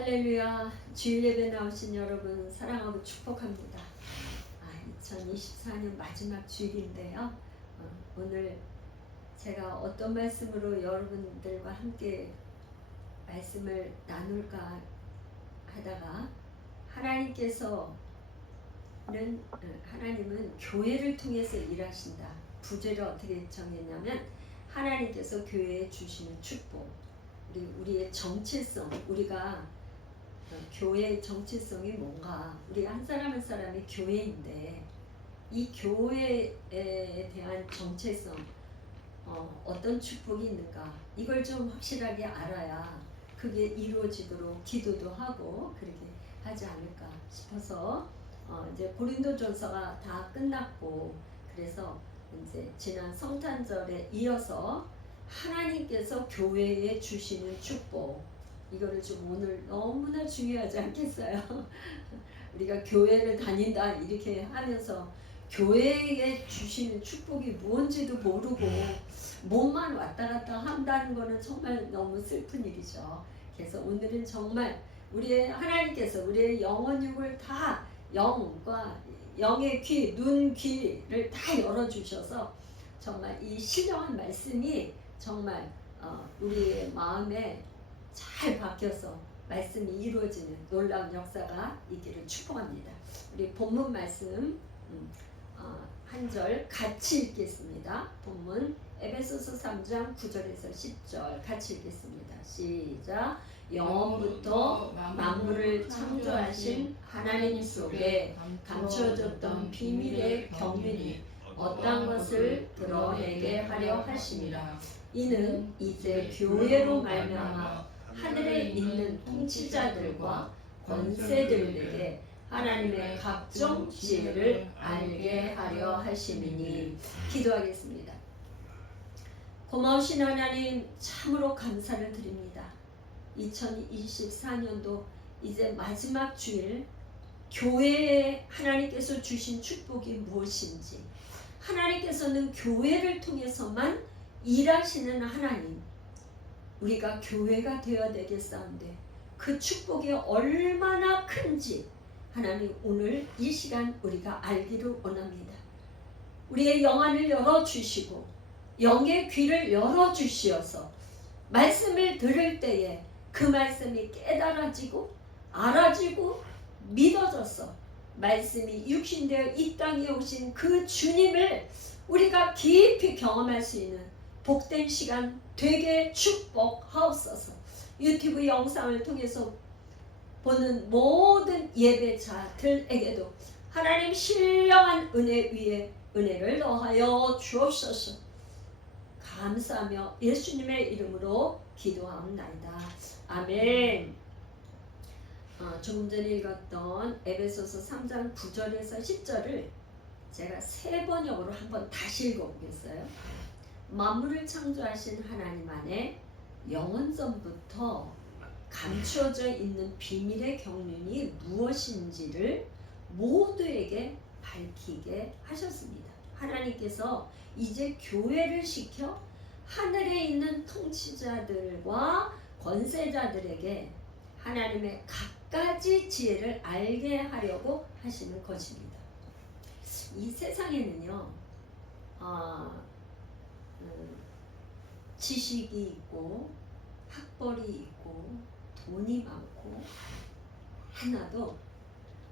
할렐루야. 주일 예배 나오신 여러분 사랑하고 축복합니다. 2024년 마지막 주일인데요. 오늘 제가 어떤 말씀으로 여러분들과 함께 말씀을 나눌까 하다가 하나님은 교회를 통해서 일하신다. 부제를 어떻게 정했냐면 하나님께서 교회에 주시는 축복, 우리의 정체성, 우리가 교회의 정체성이 뭔가, 우리 한 사람 한 사람이 교회인데 이 교회에 대한 정체성, 어떤 축복이 있는가, 이걸 좀 확실하게 알아야 그게 이루어지도록 기도도 하고 그렇게 하지 않을까 싶어서 이제 고린도전서가 다 끝났고, 그래서 이제 지난 성탄절에 이어서 하나님께서 교회에 주시는 축복, 이거를 좀 오늘 너무나 중요하지 않겠어요? 우리가 교회를 다닌다 이렇게 하면서 교회에 주시는 축복이 뭔지도 모르고 몸만 왔다 갔다 한다는 거는 정말 너무 슬픈 일이죠. 그래서 오늘은 정말 우리의 하나님께서 우리의 영혼육을 다 영의 귀, 눈, 귀를 다 열어주셔서 정말 이 신령한 말씀이 정말 우리의 마음에 잘 바뀌어서 말씀이 이루어지는 놀라운 역사가 있기를 축복합니다. 우리 본문 말씀 한 절 같이 읽겠습니다. 본문 에베소서 3장 9절에서 10절 같이 읽겠습니다. 시작. 영원부터 만물을 창조하신 하나님 속에 감추어졌던 비밀의 경륜이 어떤 것을 드러내게 하려 하심이라. 이는 이제 교회로 말미암아 하늘에 있는 통치자들과 권세들에게 하나님의 각종 지혜를 알게 하려 하심이니. 기도하겠습니다. 고마우신 하나님, 참으로 감사를 드립니다. 2024년도 이제 마지막 주일, 교회에 하나님께서 주신 축복이 무엇인지, 하나님께서는 교회를 통해서만 일하시는 하나님, 우리가 교회가 되어야 되겠사온데 그 축복이 얼마나 큰지 하나님 오늘 이 시간 우리가 알기를 원합니다. 우리의 영안을 열어주시고 영의 귀를 열어주시어서 말씀을 들을 때에 그 말씀이 깨달아지고 알아지고 믿어져서 말씀이 육신되어 이 땅에 오신 그 주님을 우리가 깊이 경험할 수 있는 복된 시간 되게 축복하옵소서. 유튜브 영상을 통해서 보는 모든 예배자들에게도 하나님 신령한 은혜 위에 은혜를 더하여 주옵소서. 감사하며 예수님의 이름으로 기도하옵나이다. 아멘. 조금 전에 읽었던 에베소서 3장 9절에서 10절을 제가 세 번역으로 한번 다시 읽어보겠어요. 만물을 창조하신 하나님 안에 영원전부터 감추어져 있는 비밀의 경륜이 무엇인지를 모두에게 밝히게 하셨습니다. 하나님께서 이제 교회를 시켜 하늘에 있는 통치자들과 권세자들에게 하나님의 각가지 지혜를 알게 하려고 하시는 것입니다. 이 세상에는요, 지식이 있고 학벌이 있고 돈이 많고 하나도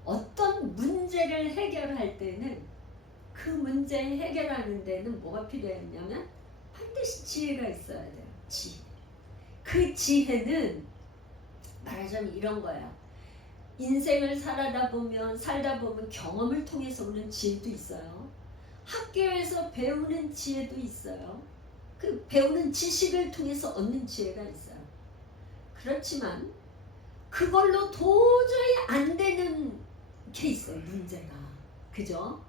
어떤 문제를 해결할 때는 그 문제 해결하는 데는 뭐가 필요했냐면 반드시 지혜가 있어야 돼요. 지혜. 그 지혜는 말하자면 이런 거야. 인생을 살다 보면 경험을 통해서 오는 지혜도 있어요. 학교에서 배우는 지혜도 있어요. 그 배우는 지식을 통해서 얻는 지혜가 있어요. 그렇지만 그걸로 도저히 안 되는 게 있어요. 문제가. 그죠?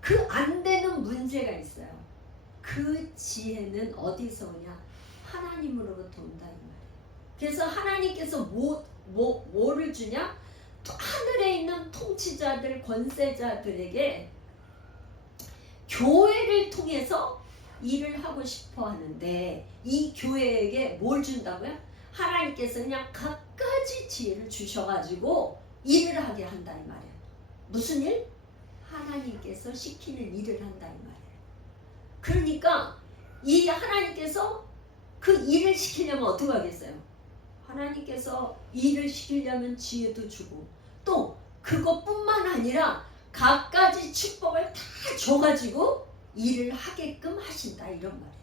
그 안 되는 문제가 있어요. 그 지혜는 어디서 오냐? 하나님으로부터 온다 이 말이에요. 그래서 하나님께서 뭐를 주냐? 하늘에 있는 통치자들, 권세자들에게 교회를 통해서 일을 하고 싶어 하는데 이 교회에게 뭘 준다고요? 하나님께서 그냥 갖가지 지혜를 주셔가지고 일을 하게 한다 이 말이에요. 무슨 일? 하나님께서 시키는 일을 한다 이 말이에요. 그러니까 이 하나님께서 그 일을 시키려면 어떻게 하겠어요? 하나님께서 일을 시키려면 지혜도 주고 또 그것뿐만 아니라 갖가지 축복을 다 줘가지고 일을 하게끔 하신다 이런 말이에요.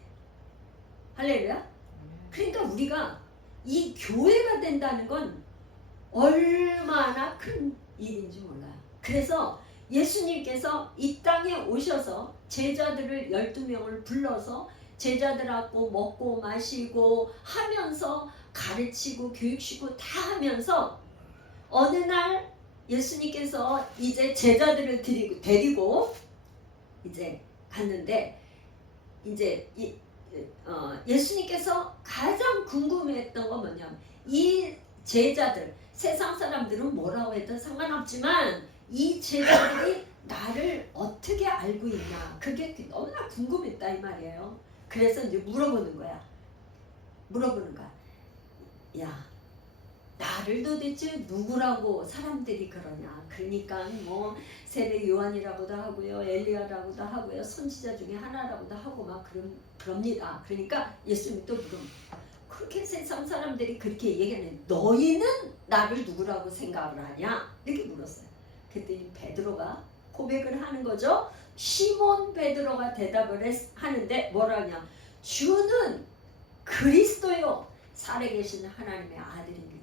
할렐루야. 그러니까 우리가 이 교회가 된다는 건 얼마나 큰 일인지 몰라요. 그래서 예수님께서 이 땅에 오셔서 제자들을 12명을 불러서 제자들하고 먹고 마시고 하면서 가르치고 교육시키고 다 하면서 어느 날 예수님께서 이제 제자들을 데리고 이제 갔는데 이제 예수님께서 가장 궁금했던 건 뭐냐면 이 제자들 세상 사람들은 뭐라고 해도 상관없지만 이 제자들이 나를 어떻게 알고 있냐 그게 너무나 궁금했다 이 말이에요. 그래서 이제 물어보는 거야. 야 나를 도대체 누구라고 사람들이 그러냐. 그러니까 뭐 세례 요한이라고도 하고요, 엘리야라고도 하고요, 선지자 중에 하나라고도 하고 막 그럽니다. 그러니까 예수님 또 그렇게 세상 사람들이 그렇게 얘기하는 너희는 나를 누구라고 생각을 하냐 이렇게 물었어요. 그랬더니 베드로가 고백을 하는 거죠. 시몬 베드로가 대답을 하는데 뭐라냐. 주는 그리스도요 살아계신 하나님의 아들입니다.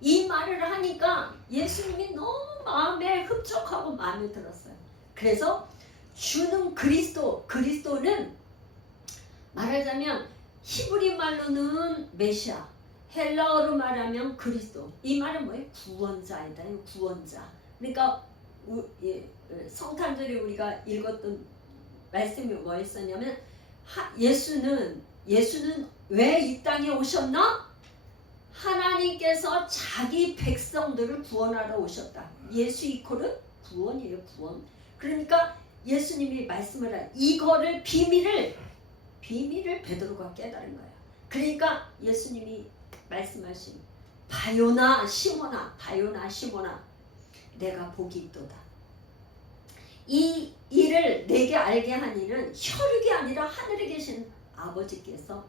이 말을 하니까 예수님이 너무 마음에 흡족하고 마음에 들었어요. 그래서 주는 그리스도는 말하자면 히브리 말로는 메시아, 헬라어로 말하면 그리스도. 이 말은 뭐예요? 구원자이다. 구원자. 그러니까 성탄절에 우리가 읽었던 말씀이 뭐였었냐면 예수는 왜 이 땅에 오셨나? 하나님께서 자기 백성들을 구원하러 오셨다. 예수 이퀄은 구원이에요. 구원. 그러니까 예수님이 말씀을 이거를 비밀을 베드로가 깨달은 거예요. 그러니까 예수님이 말씀하신 바요나 시몬아 내가 복이 있도다. 이 일을 내게 알게 한 이는 혈육이 아니라 하늘에 계신 아버지께서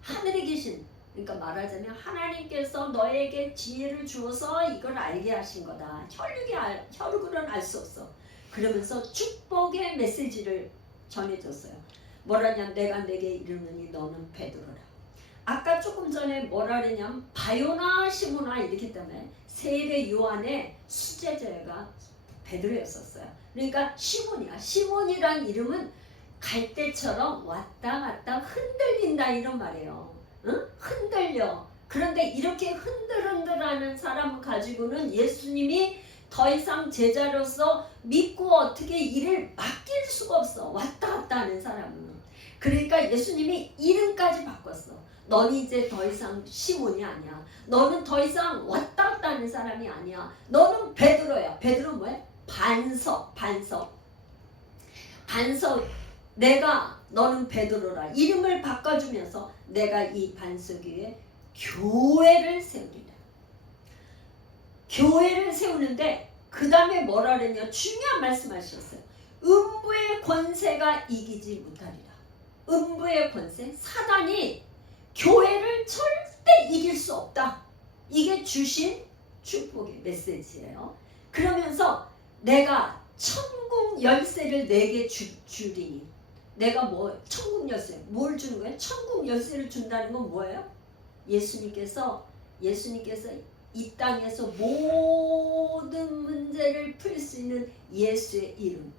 하늘에 계신 그러니까 말하자면 하나님께서 너에게 지혜를 주어서 이걸 알게 하신 거다. 혈육으로는 알 수 없어. 그러면서 축복의 메시지를 전해줬어요. 뭐라냐면 내가 내게 이르노니 너는 베드로라. 아까 조금 전에 뭐라 그랬냐면 바요나 시모나 이렇게 했다면 세례 요한의 수제자가 베드로였었어요. 그러니까 시몬이야. 시몬이란 이름은 갈대처럼 왔다 갔다 흔들린다 이런 말이에요. 응? 흔들려. 그런데 이렇게 흔들흔들하는 사람을 가지고는 예수님이 더 이상 제자로서 믿고 어떻게 일을 맡길 수가 없어. 왔다 갔다 하는 사람은. 그러니까 예수님이 이름까지 바꿨어. 너는 이제 더 이상 시몬이 아니야. 너는 더 이상 왔다 갔다 하는 사람이 아니야. 너는 베드로야. 베드로 뭐야? 반석. 너는 베드로라. 이름을 바꿔주면서 내가 이 반석 위에 교회를 세우리라. 교회를 세우는데 그 다음에 뭐라 그랬냐. 중요한 말씀하셨어요. 음부의 권세가 이기지 못하리라. 음부의 권세, 사단이 교회를 절대 이길 수 없다. 이게 주신 축복의 메시지예요. 그러면서 내가 천국 열쇠를 내게 주리니 내가 천국 열쇠 뭘 주는 거예요? 천국 열쇠를 준다는 건 뭐예요? 예수님께서 이 땅에서 모든 문제를 풀 수 있는 예수의 이름,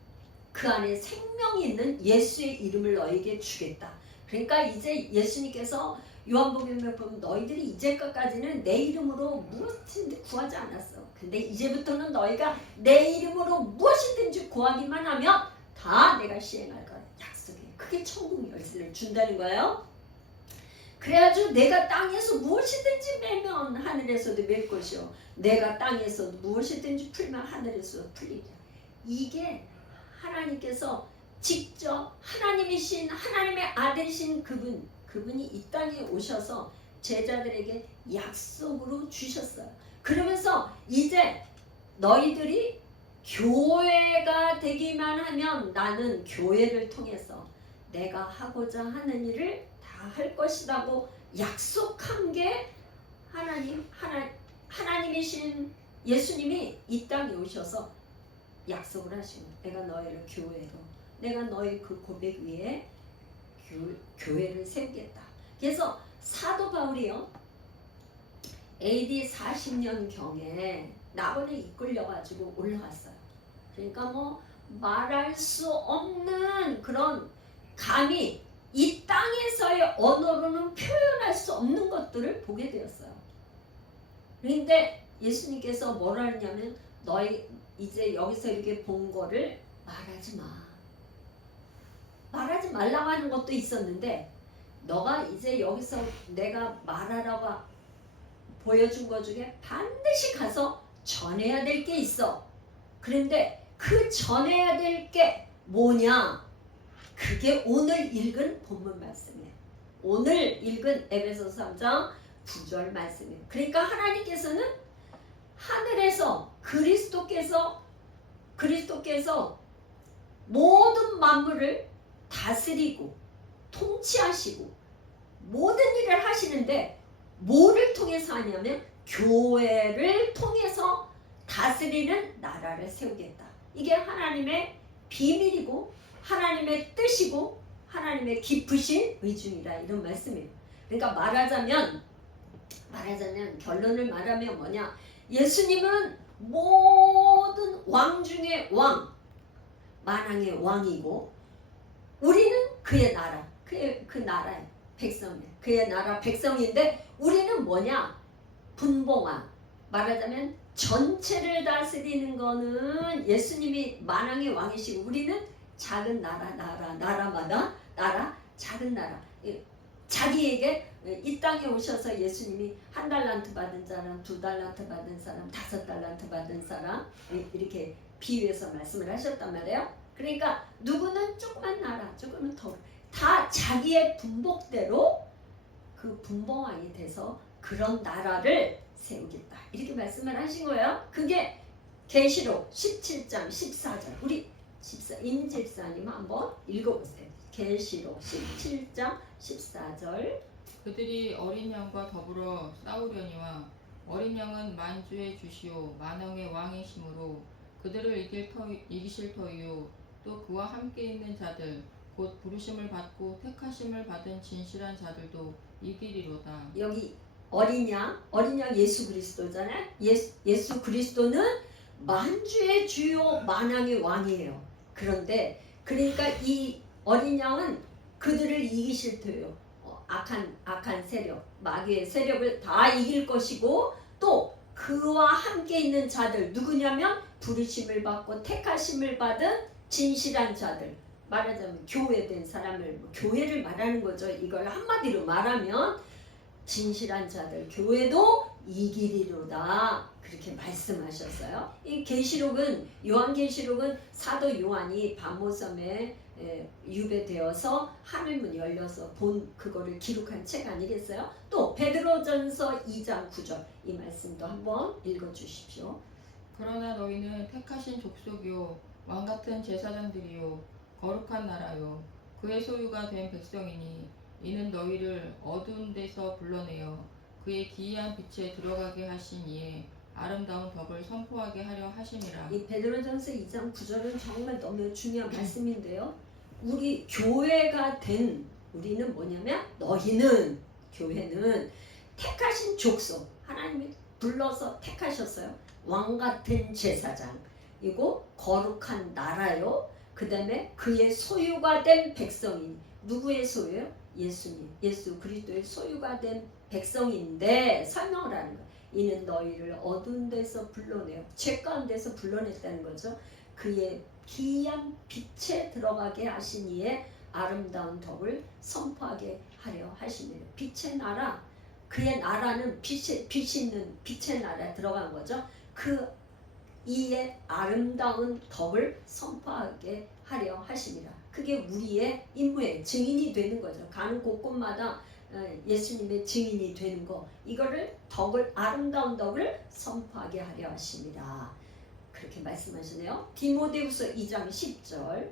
그 안에 생명이 있는 예수의 이름을 너에게 주겠다. 그러니까 이제 예수님께서 요한복음에 보면 너희들이 이제까지는 내 이름으로 무엇이든지 구하지 않았어. 근데 이제부터는 너희가 내 이름으로 무엇이든지 구하기만 하면 다 내가 시행할 거야. 약속해. 그게 천국 열쇠를 준다는 거예요. 그래가지고 내가 땅에서 무엇이든지 매면 하늘에서도 맬 것이요. 내가 땅에서 무엇이든지 풀면 하늘에서 풀리리라. 이게 하나님께서 직접 하나님이신 하나님의 아들이신 그분이 이 땅에 오셔서 제자들에게 약속으로 주셨어요. 그러면서 이제 너희들이 교회가 되기만 하면 나는 교회를 통해서 내가 하고자 하는 일을 다 할 것이라고 약속한 게 하나님이신 예수님이 이 땅에 오셔서 약속을 하시고 내가 너희를 교회로 내가 너희 그 고백 위에 교회를 세우겠다. 그래서 사도 바울이요 AD 40년경에 나번에 이끌려가지고 올라갔어요. 그러니까 뭐 말할 수 없는 그런 감히 이 땅에서의 언어로는 표현할 수 없는 것들을 보게 되었어요. 그런데 예수님께서 뭐라 하냐면 너희 이제 여기서 이렇게 본 거를 말하지 마. 말하지 말라고 하는 것도 있었는데 너가 이제 여기서 내가 말하라고 보여준 것 중에 반드시 가서 전해야 될 게 있어. 그런데 그 전해야 될 게 뭐냐? 그게 오늘 읽은 본문 말씀이에요. 오늘 읽은 에베소서 3장 9절 말씀이에요. 그러니까 하나님께서는 하늘에서 그리스도께서 모든 만물을 다스리고 통치하시고 모든 일을 하시는데 뭐를 통해서 하냐면 교회를 통해서 다스리는 나라를 세우겠다. 이게 하나님의 비밀이고 하나님의 뜻이고 하나님의 깊으신 의중이다. 이런 말씀이에요. 그러니까 말하자면 결론을 말하면 뭐냐? 예수님은 모든 왕 중에 왕, 만왕의 왕이고 우리는 그의 나라, 그 나라의 백성이에요. 그의 나라 백성인데 우리는 뭐냐? 분봉왕. 말하자면 전체를 다스리는 거는 예수님이 만왕의 왕이시고 우리는 작은 나라마다 작은 나라. 자기에게 이 땅에 오셔서 예수님이 1달란트 받은 사람, 2달란트 받은 사람, 5달란트 받은 사람 이렇게 비유해서 말씀을 하셨단 말이에요. 그러니까 누구는 조그만 나라, 조금은 다 자기의 분복대로 그 분봉왕이 돼서 그런 나라를 세우겠다. 이렇게 말씀을 하신 거예요. 그게 계시록 17장 14절. 우리 임집사님 한번 읽어보세요. 계시록 17장 14절. 그들이 어린 양과 더불어 싸우려니와 어린 양은 만주의 주시오 만왕의 왕이시므로 그들을 이기실 터이요 또 그와 함께 있는 자들 곧 부르심을 받고 택하심을 받은 진실한 자들도 이기리로다. 여기 어린 양 예수 그리스도잖아요. 예수 그리스도는 만주의 주요 만왕의 왕이에요. 그런데 그러니까 이 어린 양은 그들을 이기실 터요. 악한 세력, 마귀의 세력을 다 이길 것이고 또 그와 함께 있는 자들 누구냐면 부르심을 받고 택하심을 받은 진실한 자들. 말하자면 교회된 사람을 교회를 말하는 거죠. 이걸 한마디로 말하면 진실한 자들 교회도 이기리로다. 그렇게 말씀하셨어요. 이 계시록은 요한계시록은 사도 요한이 반모섬에 유배되어서 하늘문 열려서 본 그거를 기록한 책 아니겠어요? 또 베드로전서 2장 9절 이 말씀도 한번 읽어주십시오. 그러나 너희는 택하신 족속이요 왕같은 제사장들이요 거룩한 나라요 그의 소유가 된 백성이니 이는 너희를 어두운 데서 불러내어 그의 기이한 빛에 들어가게 하신 이에 아름다운 덕을 선포하게 하려 하심이라. 이 베드로전서 2장 9절은 정말 너무 중요한 말씀인데요. 우리 교회가 된 우리는 뭐냐면 너희는 교회는 택하신 족속 하나님이 불러서 택하셨어요. 왕같은 제사장이고 거룩한 나라요. 그 다음에 그의 소유가 된 백성인 누구의 소유요? 예수님 예수 그리스도의 소유가 된 백성인데 설명을 하는 거예요. 이는 너희를 어두운 데서 불러내어 죄 가운데서 불러냈다는 거죠. 그의 기이한 빛에 들어가게 하신 이에 아름다운 덕을 선포하게 하려 하시니라. 빛의 나라 그의 나라는 빛이 있는 빛의 나라에 들어간 거죠. 그 이에 아름다운 덕을 선포하게 하려 하심이라. 그게 우리의 임무의 증인이 되는 거죠. 가는 곳곳마다 예수님의 증인이 되는 거, 이거를 덕을, 아름다운 덕을 선포하게 하려 하십니다. 그렇게 말씀하시네요. 디모데후서 2장 10절.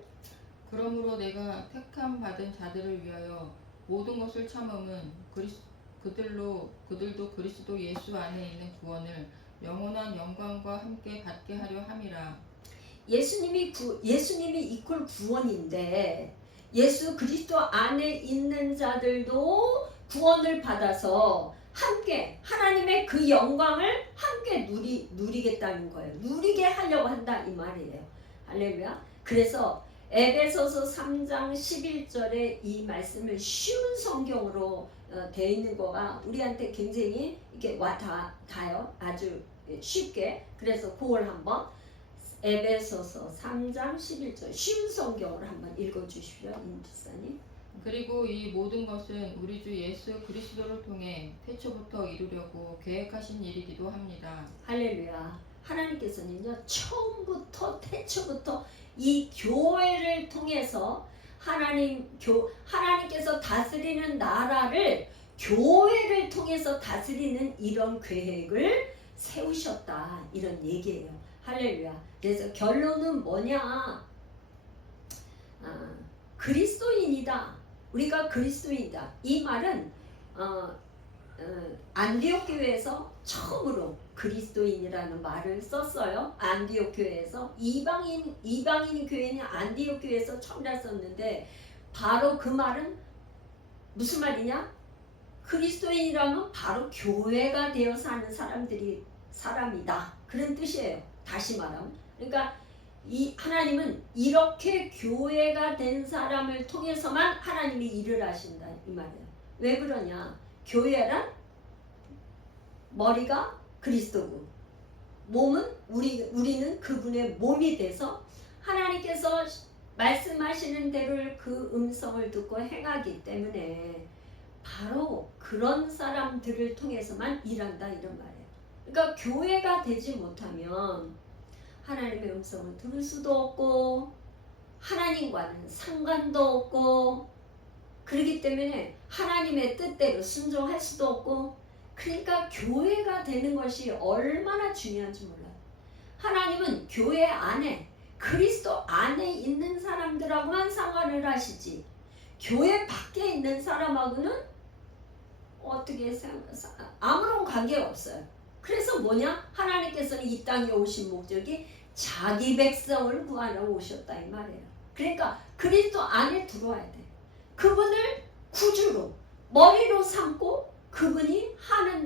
그러므로 내가 택함 받은 자들을 위하여 모든 것을 참음은 그들도 그리스도 예수 안에 있는 구원을 영원한 영광과 함께 받게 하려 함이라. 예수님이 이퀄 구원인데 예수 그리스도 안에 있는 자들도 구원을 받아서 함께 하나님의 그 영광을 함께 누리겠다는 거예요. 누리게 하려고 한다 이 말이에요. 할렐루야. 그래서 에베소서 3장 11절에 이 말씀을 쉬운 성경으로 되어 있는 거가 우리한테 굉장히 이렇게 와닿아요. 아주 쉽게. 그래서 그걸 한번 에베소서 3장 11절 쉬운 성경으로 한번 읽어주십시오. 임지사님. 그리고 이 모든 것은 우리 주 예수 그리스도를 통해 태초부터 이루려고 계획하신 일이기도 합니다. 할렐루야. 하나님께서는요 처음부터 태초부터 이 교회를 통해서 하나님께서 다스리는 나라를 교회를 통해서 다스리는 이런 계획을 세우셨다 이런 얘기예요. 할렐루야. 그래서 결론은 뭐냐? 그리스도인이다. 우리가 그리스도인이다. 이 말은 안디옥 교회에서 처음으로 그리스도인이라는 말을 썼어요. 안디옥 교회에서 이방인 교회는 안디옥 교회에서 처음이라 썼는데 바로 그 말은 무슨 말이냐? 그리스도인이라면 바로 교회가 되어 사는 사람이다. 그런 뜻이에요. 다시 말하면. 그러니까 하나님은 이렇게 교회가 된 사람을 통해서만 하나님이 일을 하신다 이 말이에요. 왜 그러냐? 교회란 머리가 그리스도고 몸은 우리는 그분의 몸이 돼서 하나님께서 말씀하시는 대로 그 음성을 듣고 행하기 때문에 바로 그런 사람들을 통해서만 일한다 이런 말이에요. 그러니까 교회가 되지 못하면 하나님의 음성을 들을 수도 없고 하나님과는 상관도 없고 그렇기 때문에 하나님의 뜻대로 순종할 수도 없고 그러니까 교회가 되는 것이 얼마나 중요한지 몰라요. 하나님은 교회 안에 그리스도 안에 있는 사람들하고만 상관을 하시지 교회 밖에 있는 사람하고는 어떻게 아무런 관계가 없어요. 그래서 뭐냐? 하나님께서는 이 땅에 오신 목적이 자기 백성을 구하러 오셨다 이 말이에요. 그러니까 그리스도 안에 들어와야 돼. 그분을 구주로 머리로 삼고 그분이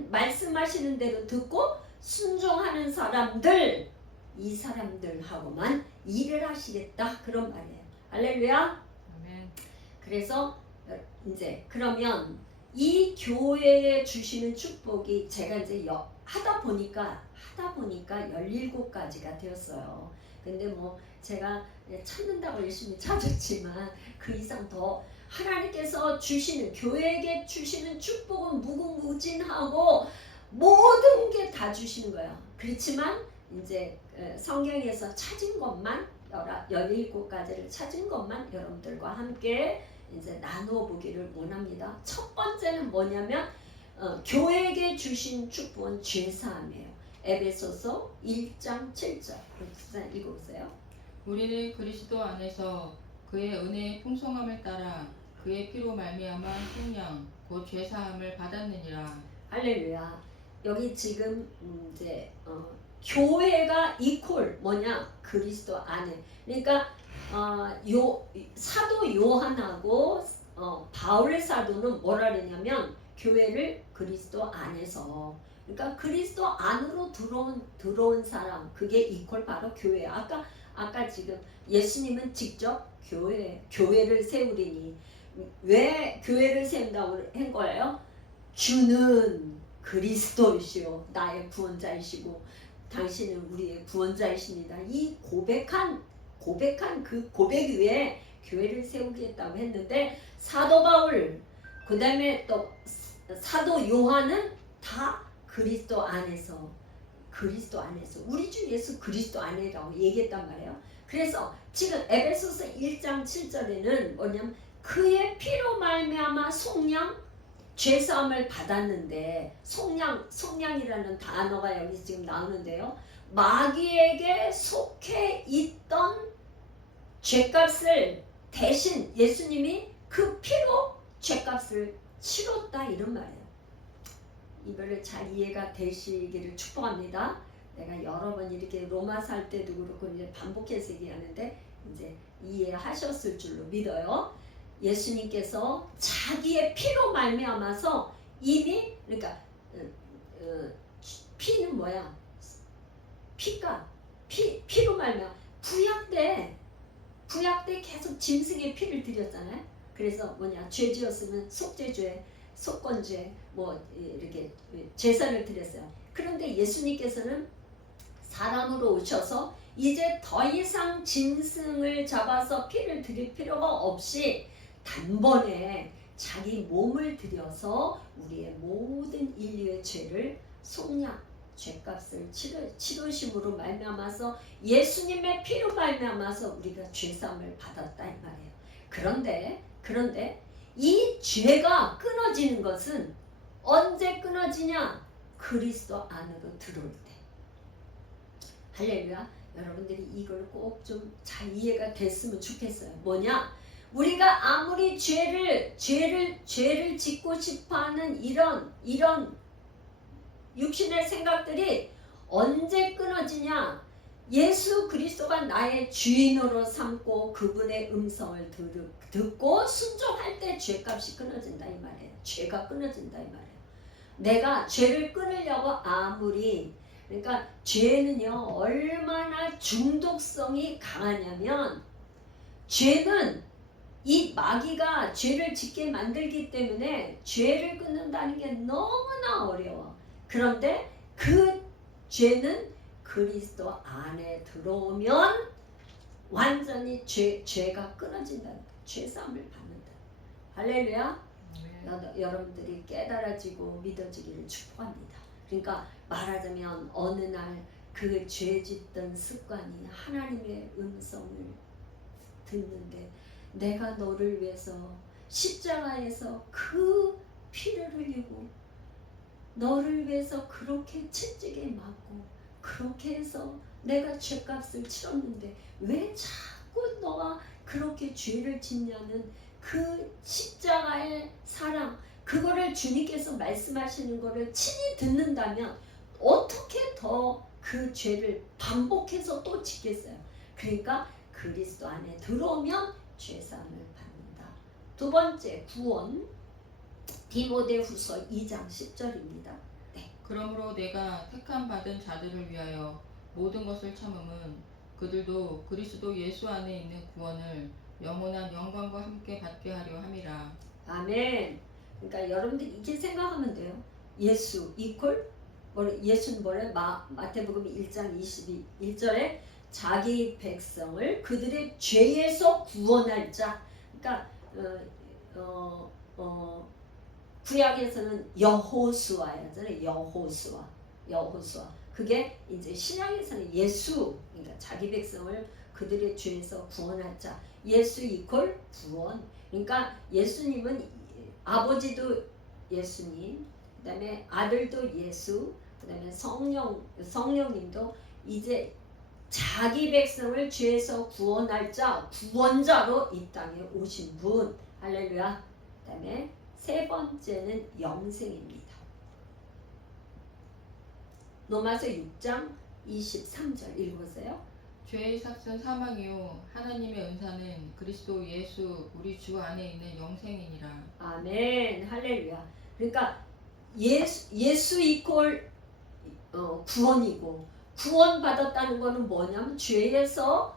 말씀하시는 대로 듣고 순종하는 사람들 이 사람들하고만 일을 하시겠다 그런 말이에요. 할렐루야. 아멘. 그래서 이제 그러면 이 교회에 주시는 축복이 제가 이제 하다 보니까 17가지가 되었어요. 근데 뭐 제가 찾는다고 열심히 찾았지만 그 이상 더 하나님께서 주시는 교회에게 주시는 축복은 무궁무진하고 모든 게 다 주시는 거예요. 그렇지만 이제 성경에서 찾은 것만 17가지를 찾은 것만 여러분들과 함께 이제 나누어 보기를 원합니다. 첫 번째는 뭐냐면 교회에게 주신 축복은 죄사함이에요. 에베소서 1장 7절 읽어보세요. 우리는 그리스도 안에서 그의 은혜의 풍성함을 따라 그의 피로 말미암아 속량 곧 죄사함을 받았느니라. 할렐루야. 여기 지금 이제 교회가 이퀄 뭐냐? 그리스도 안에. 그러니까 사도 요한하고 바울 사도는 뭐라 그러냐면 교회를 그리스도 안에서 그러니까 그리스도 안으로 들어온 사람 그게 이퀄 바로 교회. 아까 지금 예수님은 직접 교회를 세우리니 왜 교회를 세운다고 한 거예요? 주는 그리스도이시오 나의 구원자이시고 당신은 우리의 구원자이십니다. 이 고백한 그 고백 위에 교회를 세우겠다고 했는데 사도 바울 그 다음에 또 사도 요한은 다 그리스도 안에서 우리 주 예수 그리스도 안에라고 얘기했단 말이에요. 그래서 지금 에베소서 1장 7절에는 뭐냐면 그의 피로 말미암아 속량 죄사함을 받았는데 속량이라는 단어가 여기 지금 나오는데요. 마귀에게 속해 있던 죄값을 대신 예수님이 그 피로 죄값을 치렀다 이런 말이에요. 이거를 잘 이해가 되시기를 축복합니다. 내가 여러 번 이렇게 로마서 할 때도 그렇고 이제 반복해서 얘기하는데 이제 이해하셨을 줄로 믿어요. 예수님께서 자기의 피로 말미암아서 이미 그러니까 피는 뭐야? 피로 말미암아 구약 때 계속 짐승의 피를 드렸잖아요. 그래서 뭐냐 죄 지었으면 속죄죄, 속건죄 뭐 이렇게 제사를 드렸어요. 그런데 예수님께서는 사람으로 오셔서 이제 더 이상 짐승을 잡아서 피를 드릴 필요가 없이 단번에 자기 몸을 들여서 우리의 모든 인류의 죄를 속량, 죄값을 치르심으로 말미암아서 예수님의 피로 말미암아서 우리가 죄사함을 받았다 이 말이에요. 그런데 이 죄가 끊어지는 것은 언제 끊어지냐? 그리스도 안으로 들어올 때. 할렐루야. 여러분들이 이걸 꼭 좀 잘 이해가 됐으면 좋겠어요. 뭐냐? 우리가 아무리 죄를 짓고 싶어하는 이런 육신의 생각들이 언제 끊어지냐? 예수 그리스도가 나의 주인으로 삼고 그분의 음성을 듣고 순종할 때 죄값이 끊어진다 이 말이에요. 죄가 끊어진다 이 말이에요. 내가 죄를 끊으려고 아무리 그러니까 죄는요 얼마나 중독성이 강하냐면 죄는 이 마귀가 죄를 짓게 만들기 때문에 죄를 끊는다는 게 너무나 어려워. 그런데 그 죄는 그리스도 안에 들어오면 완전히 죄가 끊어진다. 죄사함을 받는다. 할렐루야. 여러분들이 깨달아지고 믿어지기를 축복합니다. 그러니까 말하자면 어느 날 그 죄 짓던 습관이 하나님의 음성을 듣는데 내가 너를 위해서 십자가에서 그 피를 흘리고 너를 위해서 그렇게 채찍에 맞고 그렇게 해서 내가 죄값을 치렀는데 왜 자꾸 너가 그렇게 죄를 짓냐는 그 십자가의 사랑 그거를 주님께서 말씀하시는 거를 친히 듣는다면 어떻게 더 그 죄를 반복해서 또 짓겠어요. 그러니까 그리스도 안에 들어오면 죄사함을 받는다. 두 번째 구원 디모데후서 2장 10절입니다. 네. 그러므로 내가 택함 받은 자들을 위하여 모든 것을 참음은 그들도 그리스도 예수 안에 있는 구원을 영원한 영광과 함께 받게 하려 함이라. 아멘. 그러니까 여러분들 이렇게 생각하면 돼요. 예수 이퀄 예수는 뭐래? 마태복음 1장 21절에 자기 백성을 그들의 죄에서 구원할 자. 그러니까 구약에서는 여호수아였잖아요. 여호수아. 그게 이제 신약에서는 예수. 그러니까 자기 백성을 그들의 죄에서 구원할 자. 예수 이퀄 구원. 그러니까 예수님은 아버지도 예수님, 그다음에 아들도 예수, 그다음에 성령님도 이제 자기 백성을 죄에서 구원할 자, 구원자로 이 땅에 오신 분. 할렐루야. 그다음에 세 번째는 영생입니다. 로마서 6장 23절 읽어보세요. 죄의 삭은 사망이요 하나님의 은사는 그리스도 예수 우리 주 안에 있는 영생이니라. 아멘. 할렐루야. 그러니까 예수 이퀄 구원이고 구원받았다는 거는 뭐냐면 죄에서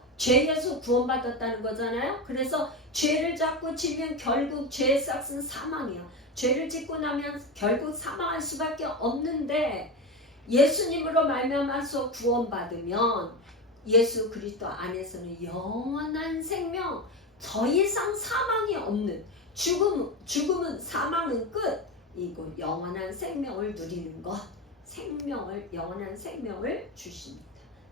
구원받았다는 거잖아요. 그래서 죄를 자꾸 지면 결국 죄의 삭은 사망이야. 죄를 짓고 나면 결국 사망할 수밖에 없는데 예수님으로 말미암아서 구원받으면 예수 그리스도 안에서는 영원한 생명, 더 이상 사망이 없는 죽음은 사망은 끝이고 영원한 생명을 누리는 것, 영원한 생명을 주십니다.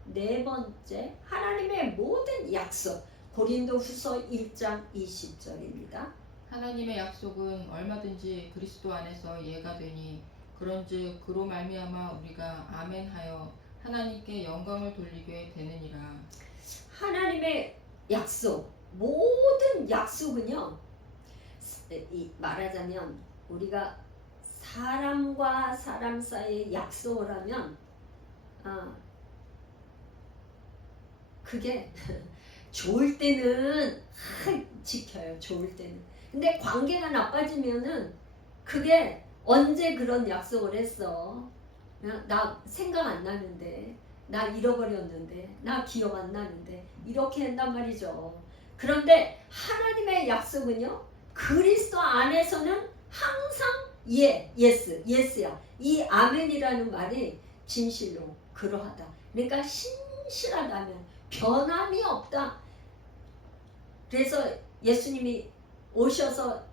네 번째, 하나님의 모든 약속, 고린도후서 1장 20절입니다. 하나님의 약속은 얼마든지 그리스도 안에서 이해가 되니 그런즉 그로 말미암아 우리가 아멘하여 하나님께 영광을 돌리게 되느니라. 하나님의 약속, 모든 약속은요, 말하자면 우리가 사람과 사람 사이에 약속을 하면 그게 좋을 때는 지켜요. 좋을 때는. 근데 관계가 나빠지면은 그게 언제 그런 약속을 했어? 나 생각 안 나는데, 나 잃어버렸는데, 나 기억 안 나는데 이렇게 한단 말이죠. 그런데 하나님의 약속은요, 그리스도 안에서는 항상 예스야. 이 아멘이라는 말이 진실로 그러하다. 그러니까 신실하다면 변함이 없다. 그래서 예수님이 오셔서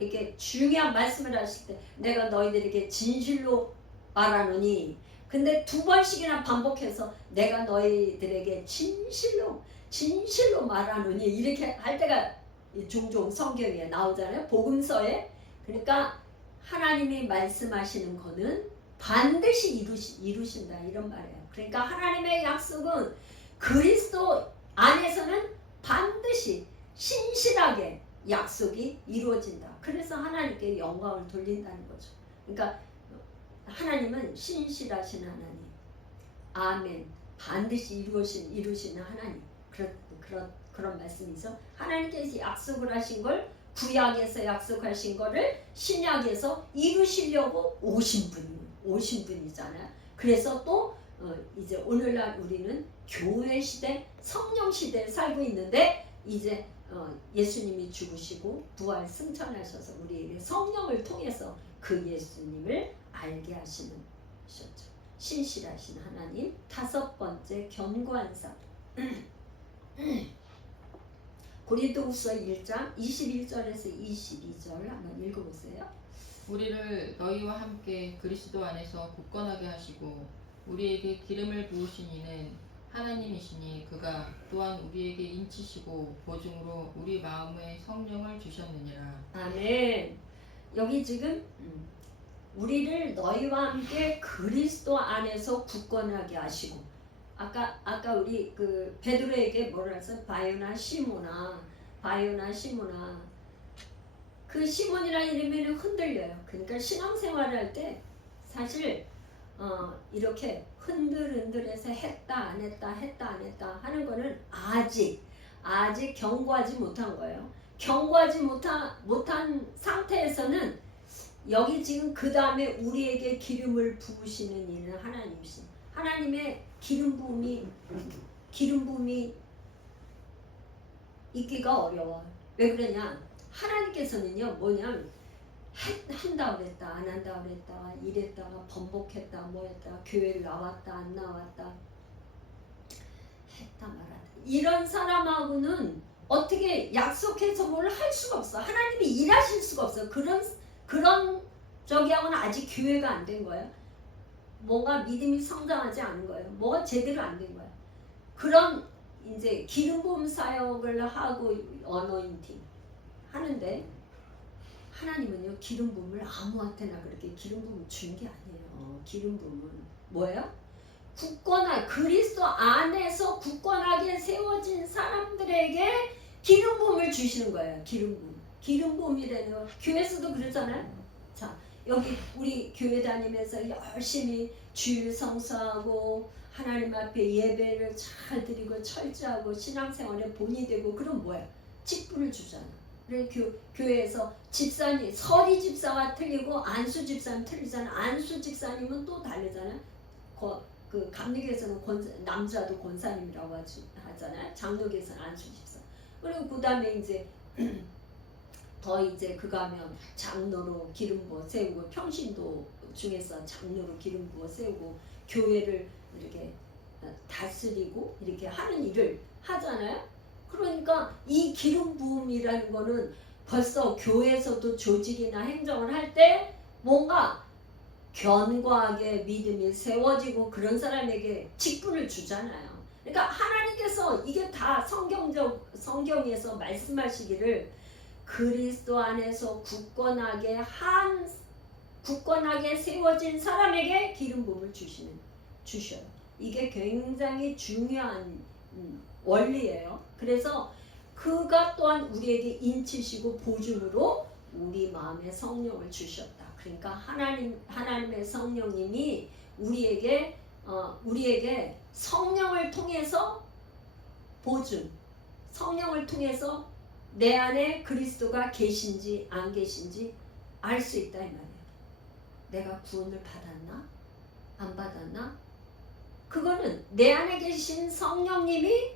이렇게 중요한 말씀을 하실 때 내가 너희들에게 진실로 말하노니, 근데 2번씩이나 반복해서 내가 너희들에게 진실로 말하노니 이렇게 할 때가 종종 성경에 나오잖아요. 복음서에. 그러니까 하나님이 말씀하시는 거는 반드시 이루신다 이런 말이에요. 그러니까 하나님의 약속은 그리스도 안에서는 반드시 신실하게 약속이 이루어진다. 그래서 하나님께 영광을 돌린다는 거죠. 그러니까 하나님은 신실하신 하나님, 아멘, 반드시 이루시는 하나님, 그런 말씀이죠. 하나님께서 약속을 하신 걸, 구약에서 약속하신 거를 신약에서 이루시려고 오신 분이잖아요. 그래서 또 이제 오늘날 우리는 교회 시대, 성령 시대에 살고 있는데 이제 예수님이 죽으시고 부활 승천하셔서 우리에게 성령을 통해서 그 예수님을 알게 하시는 것이었죠. 신실하신 하나님. 5번째, 견고한 삶. 고린도후서 1장 21절에서 22절 한번 읽어보세요. 우리를 너희와 함께 그리스도 안에서 굳건하게 하시고 우리에게 기름을 부으신 이는 하나님이시니 그가 또한 우리에게 인치시고 보증으로 우리 마음에 성령을 주셨느니라. 아멘. 여기 지금 우리를 너희와 함께 그리스도 안에서 굳건하게 하시고, 아까 우리 그 베드로에게 뭐라 해서 바요나 시모나 그 시몬이라는 이름이 흔들려요. 그러니까 신앙생활을 할 때 사실 이렇게 흔들해서 했다 안 했다 하는 거는 아직 경고하지 못한 거예요. 경고하지 못한 상태에서는 여기 지금 그 다음에 우리에게 기름을 부으시는 이는 하나님이신, 하나님의 기름 부음이 있기가 어려워. 왜 그러냐? 하나님께서는요, 뭐냐면 한다 그랬다 안 한다 그랬다 이랬다가 번복했다 뭐했다 교회를 나왔다 안 나왔다 했다 말았다 이런 사람하고는 어떻게 약속해서 뭘 할 수가 없어. 하나님이 일하실 수가 없어. 그런 저기하고는 아직 교회가 안 된 거예요. 뭔가 믿음이 성장하지 않은 거예요. 뭐가 제대로 안 된 거예요. 그런 이제 기름 부음 사역을 하고 어노인팅 하는데 하나님은요 기름 부음을 아무한테나 그렇게 기름 부음 준 게 아니에요. 기름 부음은 뭐예요? 그리스도 안에서 굳건하게 세워진 사람들에게 기름 부음을 주시는 거예요. 기름 부음이라는 교회에서도 그러잖아요. 자, 여기 우리 교회 다니면서 열심히 주일 성수하고 하나님 앞에 예배를 잘 드리고 철저하고 신앙생활에 본이 되고 그럼 뭐야? 직분을 주잖아. 그래서 교회에서 집사님, 서리 집사가 틀리고 안수 집사는 틀리잖아. 안수 집사님은 또 다르잖아. 그 감리교에서는 남자도 권사님이라고 하잖아요. 장로교에서는 안수 집사. 그리고 그 다음에 이제 더 이제 그가면 장로로 기름 부어 세우고 평신도 중에서 장로로 기름 부어 세우고 교회를 이렇게 다스리고 이렇게 하는 일을 하잖아요. 그러니까 이 기름 부음이라는 거는 벌써 교회에서도 조직이나 행정을 할 때 뭔가 견고하게 믿음이 세워지고 그런 사람에게 직분을 주잖아요. 그러니까 하나님께서 이게 다 성경에서 말씀하시기를 그리스도 안에서 굳건하게 세워진 사람에게 기름 부음을 주셔요. 이게 굉장히 중요한 원리예요. 그래서 그가 또한 우리에게 인치시고 보증으로 우리 마음에 성령을 주셨다. 그러니까 하나님의 성령님이 우리에게 성령을 통해서 보증, 성령을 통해서 내 안에 그리스도가 계신지 안 계신지 알 수 있다 이 말이에요. 내가 구원을 받았나? 안 받았나? 그거는 내 안에 계신 성령님이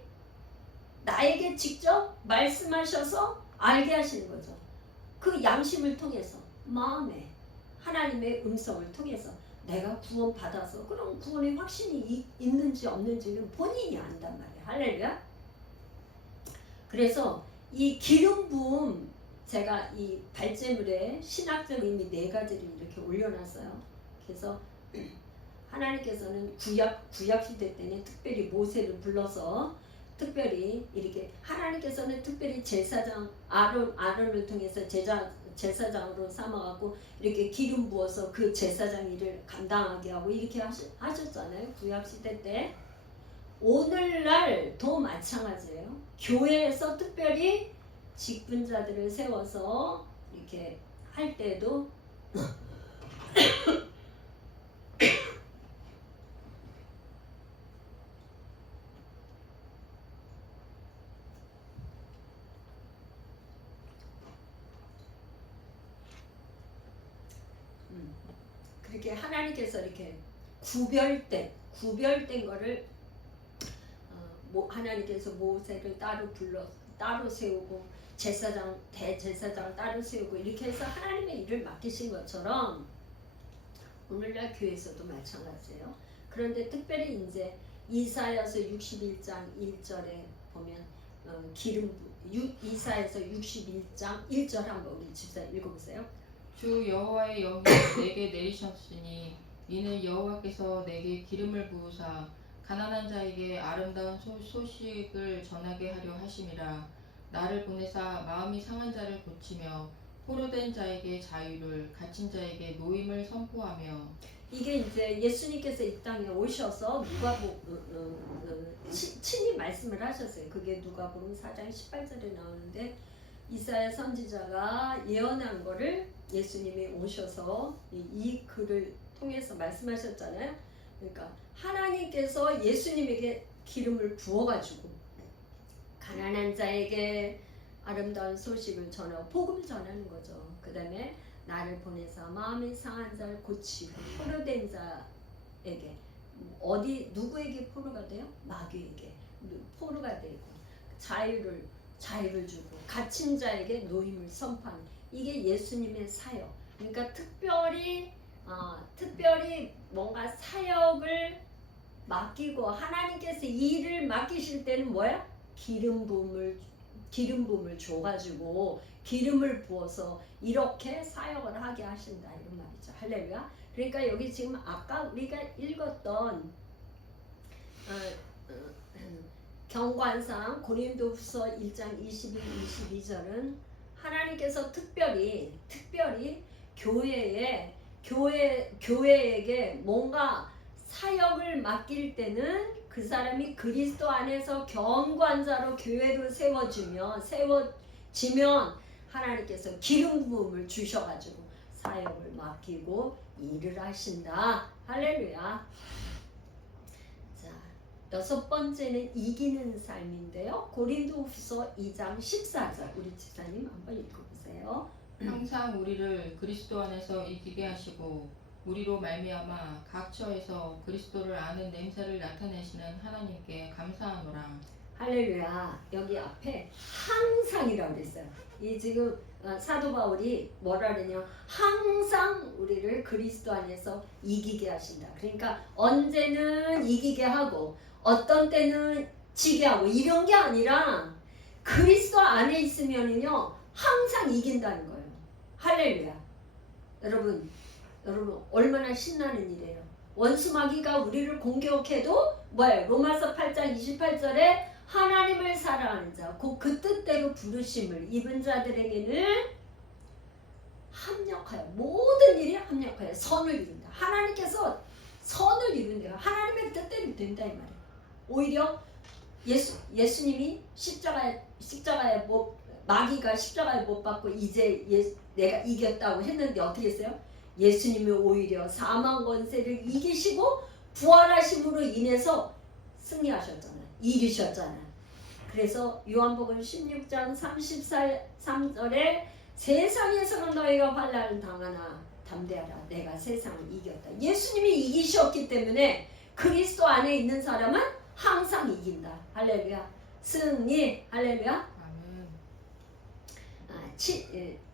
나에게 직접 말씀하셔서 알게 하시는 거죠. 그 양심을 통해서, 마음에 하나님의 음성을 통해서 내가 구원 받아서, 그럼 구원의 확신이 있는지 없는지는 본인이 안단 말이에요. 할렐루야. 그래서 이 기름 부음, 제가 이 발제물에 신학적 의미 4가지를 이렇게 올려놨어요. 그래서 하나님께서는 구약 시대 때는 특별히 모세를 불러서 특별히 이렇게, 하나님께서는 특별히 제사장 아론을 통해서 제사장으로 삼아갖고 이렇게 기름 부어서 그 제사장 일을 감당하게 하고 이렇게 하셨잖아요. 구약 시대 때. 오늘날도 마찬가지예요. 교회에서 특별히 직분자들을 세워서 이렇게 할 때도 그렇게 하나님께서 이렇게 구별된 거를 하나님께서 모세를 따로 세우고 대제사장 따로 세우고 이렇게 해서 하나님의 일을 맡기신 것처럼 오늘날 교회에서도 마찬가지예요. 그런데 특별히 이제 이사야서 61장 1절에 보면 이사야서 61장 1절 한번 우리 집사 읽어보세요. 주 여호와의 영이 내게 내리셨으니 이는 여호와께서 내게 기름을 부으사 가난한 자에게 아름다운 소식을 전하게 하려 하심이라. 나를 보내사 마음이 상한 자를 고치며 포로된 자에게 자유를, 갇힌 자에게 노임을 선포하며. 이게 이제 예수님께서 이 땅에 오셔서 친히 말씀을 하셨어요. 그게 누가복음 4장 18절에 나오는데, 이사야 선지자가 예언한 거를 예수님이 오셔서 이 글을 통해서 말씀하셨잖아요. 그러니까 하나님께서 예수님에게 기름을 부어가지고 가난한 자에게 아름다운 소식을 전하고 복음을 전하는 거죠. 그 다음에 나를 보내서 마음이 상한 자를 고치고 포로된 자에게, 누구에게 포로가 돼요? 마귀에게 포로가 되고 자유를 주고 갇힌 자에게 노임을 선포하는, 이게 예수님의 사역. 그러니까 특별히 뭔가 사역을 맡기고 하나님께서 일을 맡기실 때는 뭐야? 기름 부음을 줘가지고 기름을 부어서 이렇게 사역을 하게 하신다 이런 말이죠. 할렐루야. 그러니까 여기 지금 아까 우리가 읽었던 경관상 고린도후서 1장 21, 22절은 하나님께서 특별히 교회에게 뭔가 사역을 맡길 때는 그 사람이 그리스도 안에서 경관자로 교회를 세워지면 하나님께서 기름 부음을 주셔가지고 사역을 맡기고 일을 하신다. 할렐루야. 자, 6번째는 이기는 삶인데요. 고린도후서 2장 14절 우리 집사님 한번 읽어보세요. 항상 우리를 그리스도 안에서 이기게 하시고 우리로 말미암아 각 처에서 그리스도를 아는 냄새를 나타내시는 하나님께 감사하노라. 할렐루야. 여기 앞에 항상이라고 그랬어요. 이 지금 사도 바울이 뭐라 그러냐, 항상 우리를 그리스도 안에서 이기게 하신다. 그러니까 언제는 이기게 하고 어떤 때는 지게 하고 이런 게 아니라 그리스도 안에 있으면요 항상 이긴다는 거예요. 할렐루야. 여러분 얼마나 신나는 일이에요. 원수 마귀가 우리를 공격해도 뭐예요? 로마서 8장 28절에 하나님을 사랑하는 자, 곧 그 뜻대로 부르심을 입은 자들에게는 합력하여 모든 일이 합력하여 선을 이룬다. 하나님께서 선을 이룬대요. 하나님의 뜻대로 된다 이 말이에요. 오히려 예수님이 마귀가 십자가에 못 박고 이제 내가 이겼다고 했는데 어떻게 했어요? 예수님이 오히려 사망 권세를 이기시고 부활하심으로 인해서 승리하셨잖아요. 이기셨잖아요. 그래서 요한복음 16장 33절에 세상에서는 너희가 환난을 당하나 담대하라. 내가 세상을 이겼다. 예수님이 이기셨기 때문에 그리스도 안에 있는 사람은 항상 이긴다. 할렐루야. 승리. 할렐루야.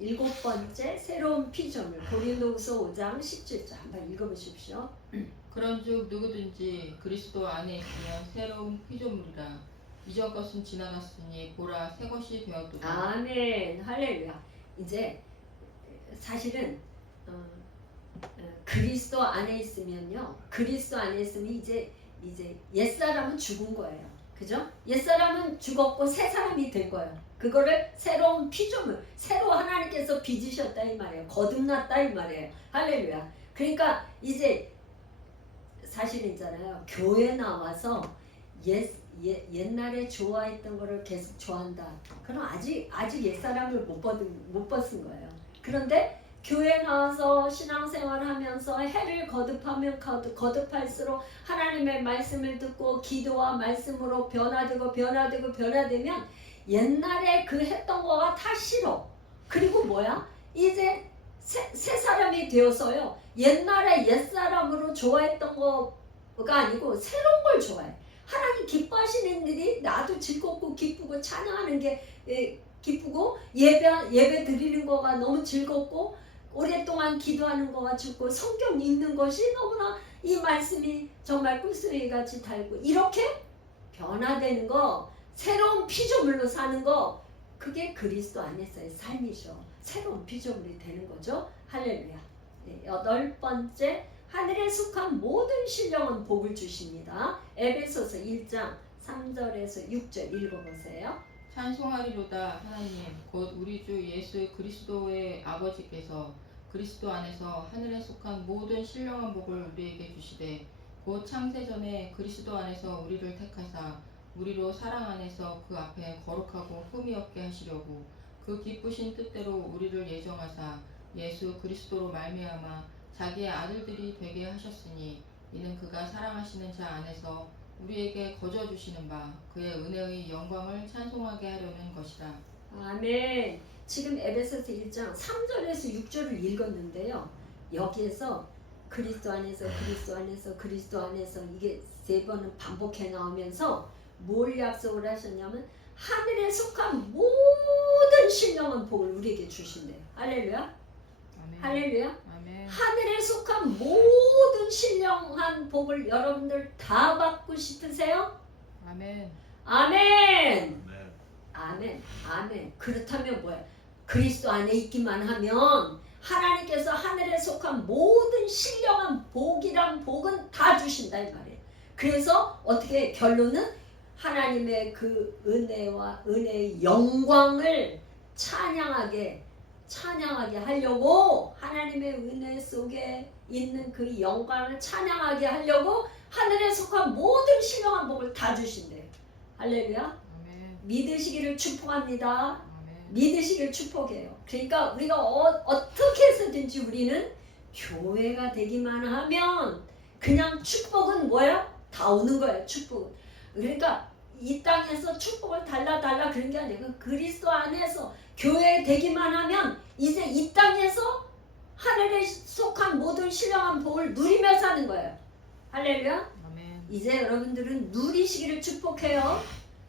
일곱 번째 새로운 피조물 고린도후서 5장 17절 한번 읽어보십시오. 그런즉 누구든지 그리스도 안에 있으면 새로운 피조물이라. 이전 것은 지나갔으니 보라 새 것이 되었도다. 아멘. 할렐루야. 이제 사실은 그리스도 안에 있으면요. 그리스도 안에 있으면 이제 옛사람은 죽은 거예요. 그죠? 옛사람은 죽었고 새 사람이 된 거예요. 그거를 새로운 피조물, 새로 하나님께서 빚으셨다 이 말이에요. 거듭났다 이 말이에요. 할렐루야. 그러니까 이제 사실 있잖아요. 교회 나와서 옛날에 좋아했던 거를 계속 좋아한다. 그럼 아직 옛사람을 못 벗은 거예요. 그런데 교회 나와서 신앙생활하면서 해를 거듭하면 거듭할수록 하나님의 말씀을 듣고 기도와 말씀으로 변화되면 옛날에 그 했던 거가 다 싫어. 그리고 뭐야? 이제 새 사람이 되어서요. 옛날에 옛사람으로 좋아했던 거가 아니고 새로운 걸 좋아해. 하나님 기뻐하시는 일이 나도 즐겁고 기쁘고 찬양하는 게 기쁘고 예배 드리는 거가 너무 즐겁고 오랫동안 기도하는 거가 좋고 성경 읽는 것이 너무나 이 말씀이 정말 꿀송이 같이 달고 이렇게 변화되는 거 새로운 피조물로 사는 거 그게 그리스도 안에서의 삶이죠. 새로운 피조물이 되는 거죠. 할렐루야. 네, 여덟 번째 하늘에 속한 모든 신령은 복을 주십니다. 에베소서 1장 3절에서 6절 읽어보세요. 찬송하리로다 하나님 곧 우리 주 예수 그리스도의 아버지께서 그리스도 안에서 하늘에 속한 모든 신령한 복을 우리에게 주시되 곧 창세전에 그리스도 안에서 우리를 택하사 우리로 사랑 안에서 그 앞에 거룩하고 흠이 없게 하시려고 그 기쁘신 뜻대로 우리를 예정하사 예수 그리스도로 말미암아 자기의 아들들이 되게 하셨으니 이는 그가 사랑하시는 자 안에서 우리에게 거저 주시는 바 그의 은혜의 영광을 찬송하게 하려는 것이라. 아멘. 지금 에베소서 1장 3절에서 6절을 읽었는데요. 여기에서 그리스도 안에서 이게 세 번은 반복해 나오면서 뭘 약속을 하셨냐면 하늘에 속한 모든 신령한 복을 우리에게 주신대요. 할렐루야. 아멘. 할렐루야. 아멘. 하늘에 속한 모든 신령한 복을 여러분들 다 받고 싶으세요? 아멘. 아멘. 아멘. 아멘. 그렇다면 뭐야? 그리스도 안에 있기만 하면 하나님께서 하늘에 속한 모든 신령한 복이란 복은 다 주신다 이 말이에요. 그래서 어떻게 결론은 하나님의 그 은혜의 영광을 찬양하게 하려고 하나님의 은혜 속에 있는 그 영광을 찬양하게 하려고 하늘에 속한 모든 신령한 복을 다 주신대요. 할렐루야. 아멘. 믿으시기를 축복합니다. 아멘. 믿으시기를 축복해요. 그러니까 우리가 어떻게 해서든지 우리는 교회가 되기만 하면 그냥 축복은 뭐야? 다 오는 거예요. 축복은. 그러니까 이 땅에서 축복을 달라 그런 게 아니고 그리스도 안에서 교회 되기만 하면 이제 이 땅에서 하늘에 속한 모든 신령한 복을 누리며 사는 거예요. 할렐루야. 아멘. 이제 여러분들은 누리시기를 축복해요.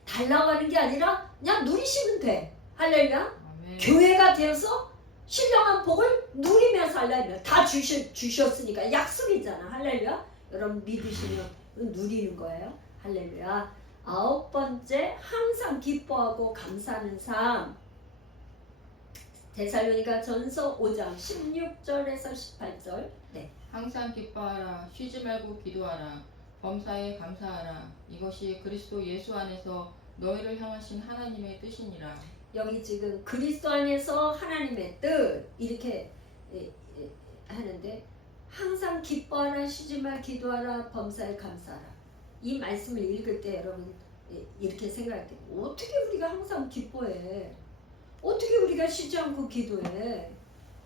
달라고 하는 게 아니라 그냥 누리시면 돼. 할렐루야. 아멘. 교회가 되어서 신령한 복을 누리며 살려면 다 주셨으니까 약속이잖아. 할렐루야. 여러분 믿으시면 누리는 거예요. 할렐루야. 아홉 번째 항상 기뻐하고 감사하는 삶. 데살로니가 전서 5장 16절에서 18절. 네. 항상 기뻐하라 쉬지 말고 기도하라 범사에 감사하라 이것이 그리스도 예수 안에서 너희를 향하신 하나님의 뜻이니라. 여기 지금 그리스도 안에서 하나님의 뜻 이렇게 하는데 항상 기뻐하라, 쉬지 말 기도하라, 범사에 감사하라. 이 말씀을 읽을 때 여러분 이렇게 생각할게요. 어떻게 우리가 항상 기뻐해? 어떻게 우리가 쉬지 않고 기도해?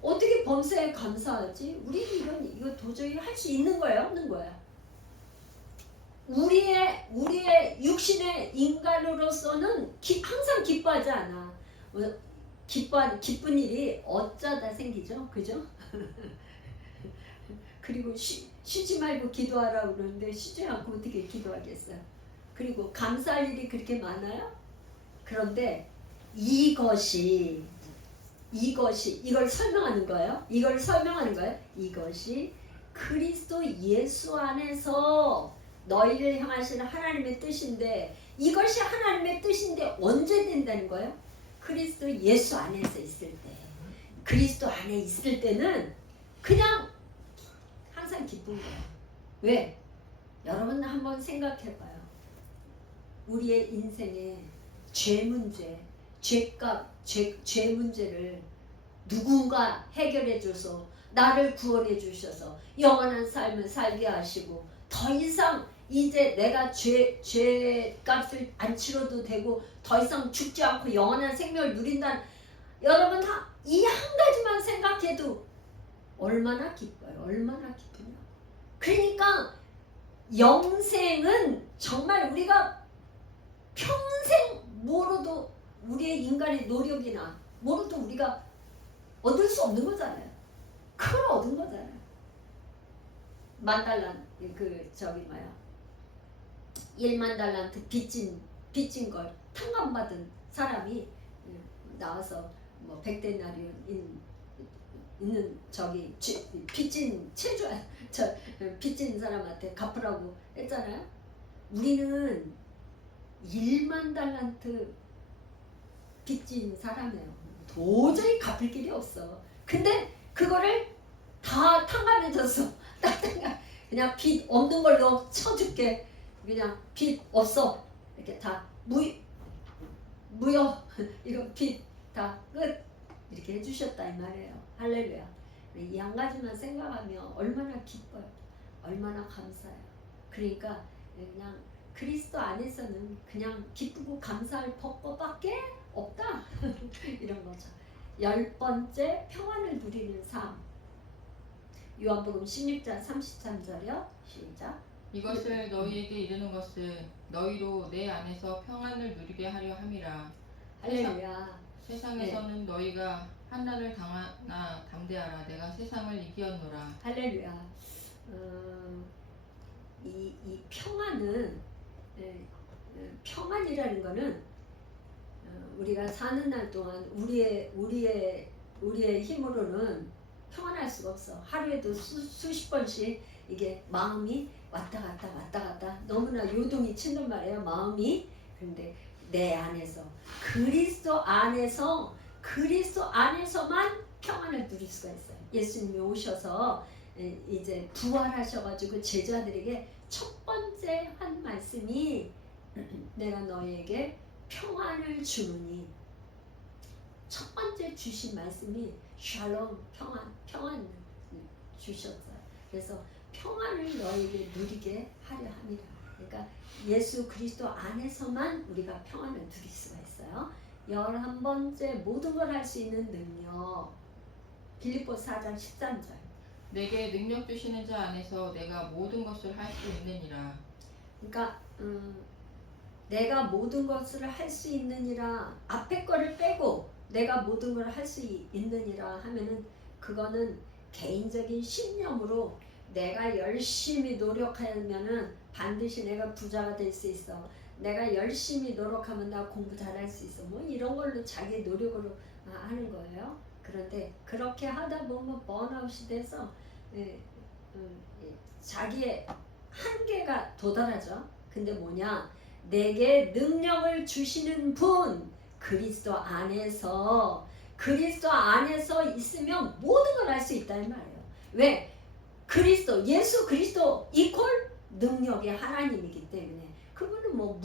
어떻게 범사에 감사하지? 우리는 이거 도저히 할 수 있는 거야, 없는 거야? 우리의 육신의 인간으로서는 항상 기뻐하지 않아. 기쁜 일이 어쩌다 생기죠, 그죠? 그리고 쉬지 말고 기도하라고 그러는데 쉬지 않고 어떻게 기도하겠어요? 그리고 감사할 일이 그렇게 많아요? 그런데 이걸 설명하는 거예요. 이것이 그리스도 예수 안에서 너희를 향하시는 하나님의 뜻인데, 이것이 하나님의 뜻인데 언제 된다는 거예요? 그리스도 예수 안에서 있을 때. 그리스도 안에 있을 때는 그냥 항상 기쁜 거예요. 왜? 여러분 한번 생각해봐요. 우리의 인생에 죄 문제, 죄 문제를 누군가 해결해줘서 나를 구원해 주셔서 영원한 삶을 살게 하시고 더 이상 이제 내가 죄 값을 안 치러도 되고 더 이상 죽지 않고 영원한 생명을 누린다는, 여러분 이 한 가지만 생각해도 얼마나 기뻐요. 얼마나 기쁘냐. 그러니까 영생은 정말 우리가 평생 뭐로도 우리의 인간의 노력이나 뭐로도 우리가 얻을 수 없는 거잖아요. 그걸 얻은 거잖아요. $10,000 $10,000 빚진 걸 탕감받은 사람이 나와서 뭐 100데나리온 있는 빚진 사람한테 갚으라고 했잖아요. 우리는 $10,000,000 빚진 사람이에요. 도저히 갚을 길이 없어. 근데 그거를 다 탕감해줬어. 그냥 빚 없는 걸로 쳐줄게. 그냥 빚 없어. 이렇게 다 무효. 이거 빚 다 끝. 이렇게 해주셨다 이 말이에요. 할렐루야. 이 한 가지만 생각하면 얼마나 기뻐요. 얼마나 감사해요. 그러니까 그냥 그리스도 안에서는 그냥 기쁘고 감사할 법밖에 없다. 이런 거죠. 10번째 평안을 누리는 삶. 요한복음 16장 33절이요. 시작. 이것을 너희에게 이르는 것은 너희로 내 안에서 평안을 누리게 하려 함이라. 할렐루야. 세상에서는 너희가 환난을 당하나 담대하라. 내가 세상을 이기었노라. 할렐루야. 이 평안은 평안이라는 거는 우리가 사는 날 동안 우리의 힘으로는 평안할 수가 없어. 하루에도 수십 번씩 이게 마음이 왔다 갔다 너무나 요동이 친단 말이에요. 마음이. 그런데 내 안에서 그리스도 안에서만 평안을 누릴 수가 있어요. 예수님이 오셔서 이제 부활하셔가지고 제자들에게 첫 번째 한 말씀이 내가 너에게 평안을 주느니, 첫 번째 주신 말씀이 샬롬, 평안 주셨어요. 그래서 평안을 너에게 누리게 하려 합니다. 그러니까 예수 그리스도 안에서만 우리가 평안을 누릴 수가 있어요. 11번째 모든 걸 할 수 있는 능력. 빌립보서 4장 13절. 내게 능력 주시는 자 안에서 내가 모든 것을 할 수 있느니라. 그러니까 내가 모든 것을 할 수 있느니라, 앞에 거를 빼고 내가 모든 걸 할 수 있느니라 하면은 그거는 개인적인 신념으로 내가 열심히 노력하면은 반드시 내가 부자가 될 수 있어. 내가 열심히 노력하면 나 공부 잘할 수 있어. 뭐 이런 걸로 자기 노력으로 하는 거예요. 그런데 그렇게 하다 보면 번아웃이 돼서 자기의 한계가 도달하죠. 근데 뭐냐? 내게 능력을 주시는 분, 그리스도 안에서 있으면 모든 걸 할 수 있다는 말이에요. 왜? 예수 그리스도 이퀄 능력의 하나님이기 때문에. 그분은 뭐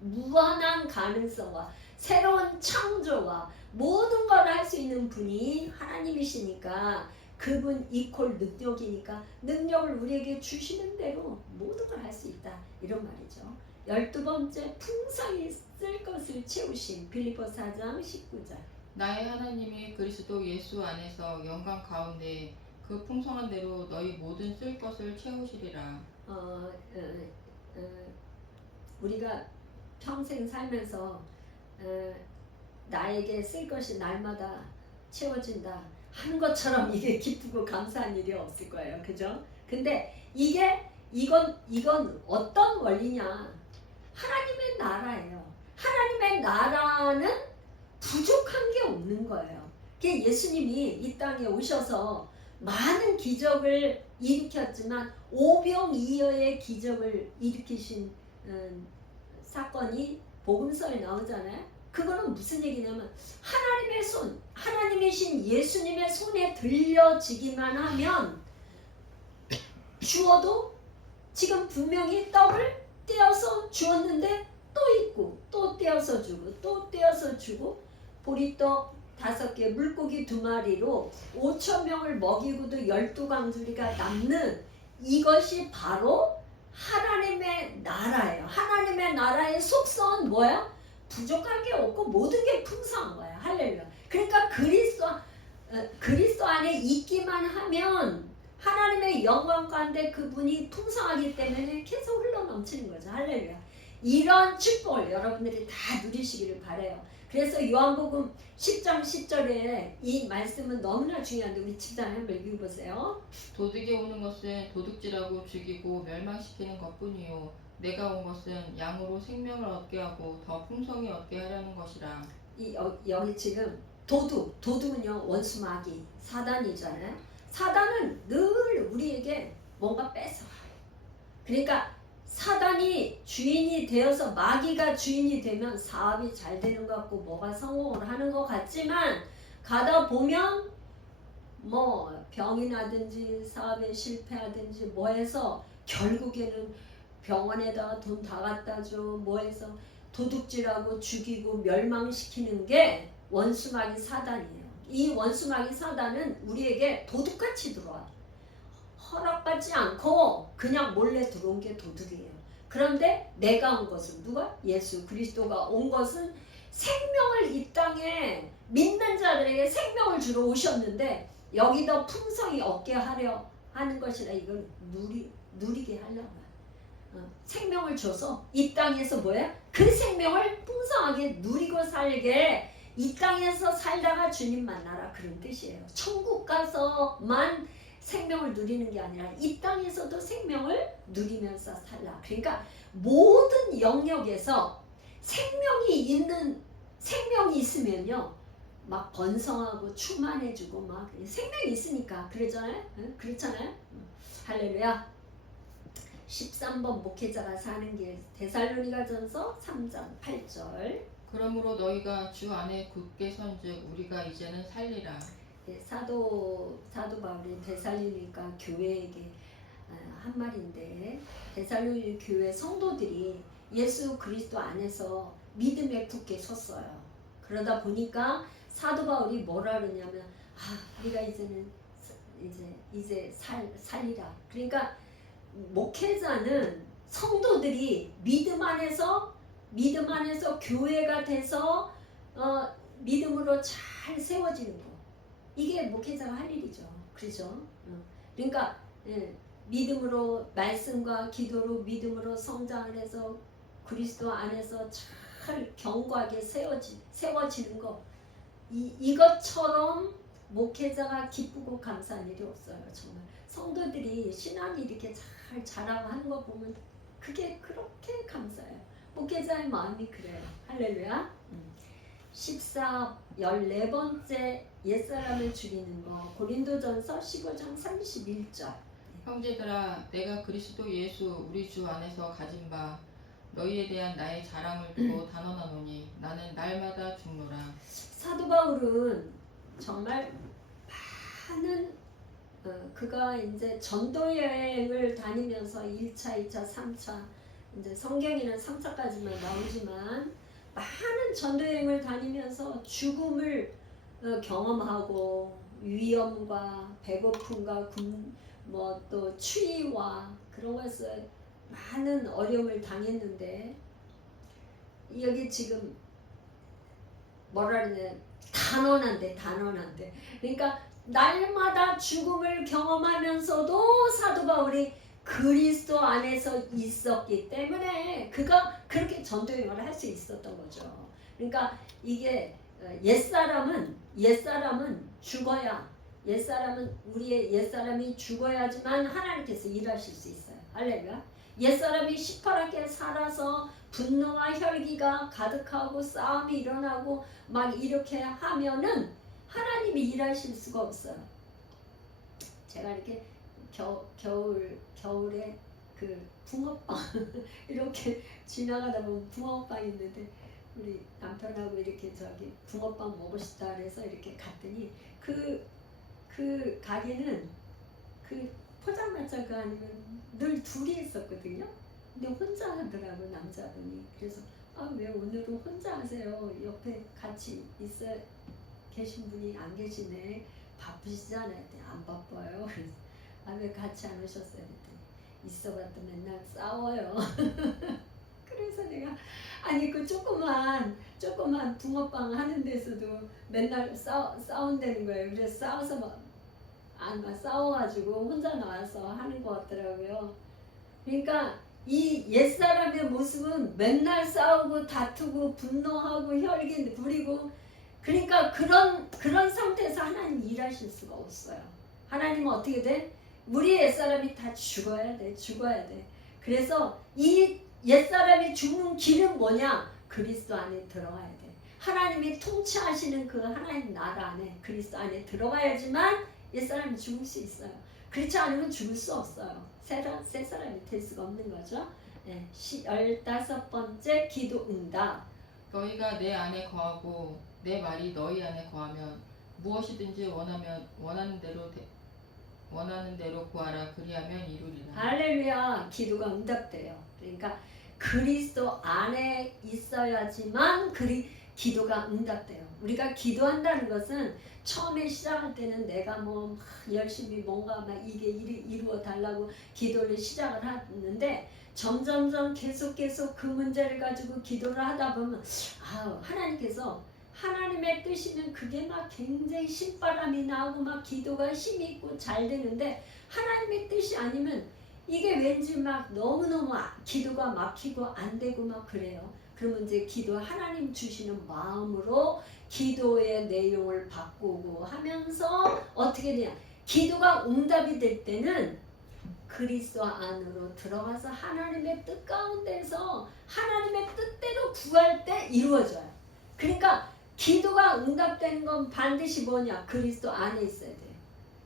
무한한 가능성과 새로운 창조와 모든 걸 할 수 있는 분이 하나님이시니까 그분 이퀄 능력이니까 능력을 우리에게 주시는 대로 모든 걸 할 수 있다. 이런 말이죠. 12번째 풍성히 쓸 것을 채우신 빌립보 4장 19절. 나의 하나님이 그리스도 예수 안에서 영광 가운데 그 풍성한 대로 너희 모든 쓸 것을 채우시리라. 우리가 평생 살면서 나에게 쓸 것이 날마다 채워진다 하는 것처럼 이게 기쁘고 감사한 일이 없을 거예요. 그죠? 근데 이건 어떤 원리냐? 하나님의 나라예요. 하나님의 나라는 부족한 게 없는 거예요. 예수님이 이 땅에 오셔서 많은 기적을 일으켰지만 오병이어의 기적을 일으키신 사건이 복음서에 나오잖아요. 그거는 무슨 얘기냐면 하나님의 손, 하나님이신 예수님의 손에 들려지기만 하면 주어도 지금 분명히 떡을 떼어서 주었는데 또 있고 또 떼어서 주고 또 떼어서 주고 보리떡 5개 물고기 2마리로 5,000명을 먹이고도 12강주리가 남는 이것이 바로 하나님의 나라예요. 하나님의 나라의 속성은 뭐야? 부족한 게 없고 모든 게 풍성한 거야. 할렐루야. 그러니까 그리스도 안에 있기만 하면 하나님의 영광 가운데 그분이 풍성하기 때문에 계속 흘러넘치는 거죠. 할렐루야. 이런 축복을 여러분들이 다 누리시기를 바라요. 그래서 요한복음 10장 10절에 이 말씀은 너무나 중요한데 우리 집단에 한번 읽어보세요. 도둑이 오는 것은 도둑질하고 죽이고 멸망시키는 것뿐이요 내가 온 것은 양으로 생명을 얻게 하고 더 풍성히 얻게 하려는 것이라. 여기 지금 도둑은요 원수 마귀 사단이잖아요. 사단은 늘 우리에게 뭔가 뺏어가요. 그러니까 사단이 주인이 되어서 마귀가 주인이 되면 사업이 잘 되는 것 같고 뭐가 성공을 하는 것 같지만 가다 보면 뭐 병이 나든지 사업에 실패하든지 뭐 해서 결국에는 병원에다가 돈 다 갖다 줘 뭐 해서 도둑질하고 죽이고 멸망시키는 게 원수마귀 사단이에요. 이 원수마귀 사단은 우리에게 도둑같이 들어와. 허락받지 않고 그냥 몰래 들어온 게 도둑이에요. 그런데 내가 온 것은 누가? 예수 그리스도가 온 것은 생명을 이 땅에 믿는 자들에게 생명을 주러 오셨는데 여기도 풍성히 얻게 하려 하는 것이라 이걸 누리게 하려고 생명을 줘서 이 땅에서 뭐야? 그 생명을 풍성하게 누리고 살게 이 땅에서 살다가 주님 만나라 그런 뜻이에요. 천국 가서만 생명을 누리는 게 아니라 이 땅에서도 생명을 누리면서 살라. 그러니까 모든 영역에서 생명이 있으면요 막 번성하고 충만해지고 막 생명이 있으니까 그러잖아요. 그렇잖아요. 할렐루야. 13번 목회자가 사는 길 데살로니가전서 3장 8절. 그러므로 너희가 주 안에 굳게 선즉 우리가 이제는 살리라. 사도 바울이 데살로니가 교회에게 한 말인데 데살로니 교회 성도들이 예수 그리스도 안에서 믿음에 굳게 섰어요. 그러다 보니까 사도 바울이 뭐라 그러냐면 우리가 이제는 이제 살리라. 그러니까 목회자는 성도들이 믿음 안에서 교회가 돼서 믿음으로 잘 세워지는 거. 이게 목회자가 할 일이죠. 그렇죠? 그러니까 믿음으로 말씀과 기도로 믿음으로 성장을 해서 그리스도 안에서 잘 견고하게 세워지는 거. 이것처럼 목회자가 기쁘고 감사한 일이 없어요. 정말 성도들이 신앙이 이렇게 잘 자라고 하는 거 보면 그게 그렇게 감사해요. 목회자의 마음이 그래요. 할렐루야. 14번째 옛사람을 죽이는 거 고린도전서 15장 31절. 형제들아 내가 그리스도 예수 우리 주 안에서 가진 바 너희에 대한 나의 자랑을 두고 단언하노니 나는 날마다 죽노라. 사도 바울은 정말 많은 그가 이제 전도 여행을 다니면서 1차, 2차, 3차 이제 성경에는 3차까지만 나오지만 많은 전도여행을 다니면서 죽음을 경험하고 위험과 배고픔과 뭐 또 추위와 그런 것을 많은 어려움을 당했는데 여기 지금 뭐라 그러냐 단언한데 그러니까 날마다 죽음을 경험하면서도 사도 바울이 그리스도 안에서 있었기 때문에 그가 그렇게 전도여행을 할 수 있었던 거죠. 그러니까 이게 옛사람은 죽어야 우리의 옛사람이 죽어야지만 하나님께서 일하실 수 있어요. 할렐루야. 옛사람이 시퍼렇게 살아서 분노와 혈기가 가득하고 싸움이 일어나고 막 이렇게 하면은 하나님이 일하실 수가 없어요. 제가 이렇게 겨울에 그 붕어빵 이렇게 지나가다 보면 붕어빵 있는데 우리 남편하고 이렇게 저기 붕어빵 먹고 싶다 그래서 이렇게 갔더니 그 가게는 그 포장마차 그 아니면 늘 둘이 있었거든요. 근데 혼자 하더라고 남자분이. 그래서 왜 오늘은 혼자 하세요? 옆에 같이 있어 계신 분이 안 계시네. 바쁘시잖아요. 안 바빠요. 그래서 왜 같이 안 오셨어요? 그랬더니 있어봐도 맨날 싸워요. 그래서 내가 아니 그 조그만 붕어빵 하는 데서도 맨날 싸운다는 거예요. 그래서 싸워서 싸워가지고 혼자 나와서 하는 것 같더라고요. 그러니까 이 옛사람의 모습은 맨날 싸우고 다투고 분노하고 혈기 부리고 그러니까 그런 상태에서 하나님 일하실 수가 없어요. 하나님은 어떻게 돼? 우리 옛사람이 다 죽어야 돼. 그래서 이 옛사람이 죽는 길은 뭐냐? 그리스도 안에 들어가야 돼. 하나님이 통치하시는 그 하나님 나라 안에 그리스도 안에 들어가야지만 옛사람이 죽을 수 있어요. 그렇지 않으면 죽을 수 없어요. 새 사람이 될 수가 없는 거죠. 네, 15번째 기도 응답. 너희가 내 안에 거하고 내 말이 너희 안에 거하면 무엇이든지 원하는 대로 구하라. 그리하면 이루리라. 할렐루야. 기도가 응답돼요. 그러니까 그리스도 안에 있어야지만 기도가 응답돼요. 우리가 기도한다는 것은 처음에 시작할 때는 내가 뭐 열심히 뭔가 막 이게 이루어 달라고 기도를 시작을 하는데 점점점 계속 그 문제를 가지고 기도를 하다 보면 하나님께서 하나님의 뜻이면 그게 막 굉장히 신바람이 나오고 막 기도가 힘이 있고 잘 되는데 하나님의 뜻이 아니면 이게 왠지 막 너무너무 기도가 막히고 안 되고 막 그래요. 그러면 이제 하나님 주시는 마음으로 기도의 내용을 바꾸고 하면서 어떻게 되냐? 기도가 응답이 될 때는 그리스도 안으로 들어가서 하나님의 뜻 가운데서 하나님의 뜻대로 구할 때 이루어져요. 그러니까 기도가 응답되는 건 반드시 뭐냐? 그리스도 안에 있어야 돼요.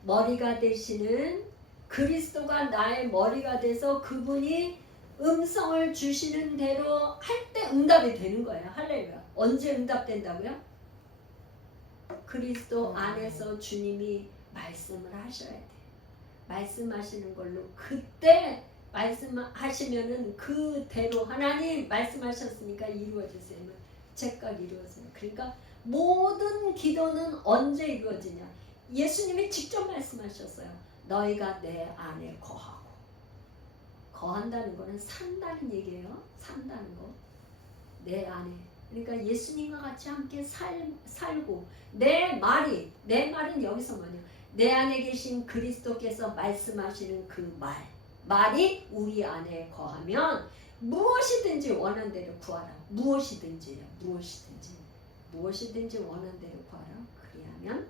머리가 되시는 그리스도가 나의 머리가 돼서 그분이 음성을 주시는 대로 할 때 응답이 되는 거예요. 할렐루야. 언제 응답된다고요? 그리스도 안에서 주님이 말씀을 하셔야 돼. 말씀하시는 걸로 그때 말씀하시면은 그대로 하나님 말씀하셨으니까 이루어지세요. 즉각 이루어져요. 그러니까 모든 기도는 언제 이루어지냐? 예수님이 직접 말씀하셨어요. 너희가 내 안에 거한다는 거는 산다는 얘기예요. 산다는 거. 내 안에. 그러니까 예수님과 같이 함께 살고 내 말은 여기서 뭐냐? 내 안에 계신 그리스도께서 말씀하시는 그 말이 우리 안에 거하면 무엇이든지 원하는 대로 구하라. 무엇이든지 원하는 대로 구하라. 그리하면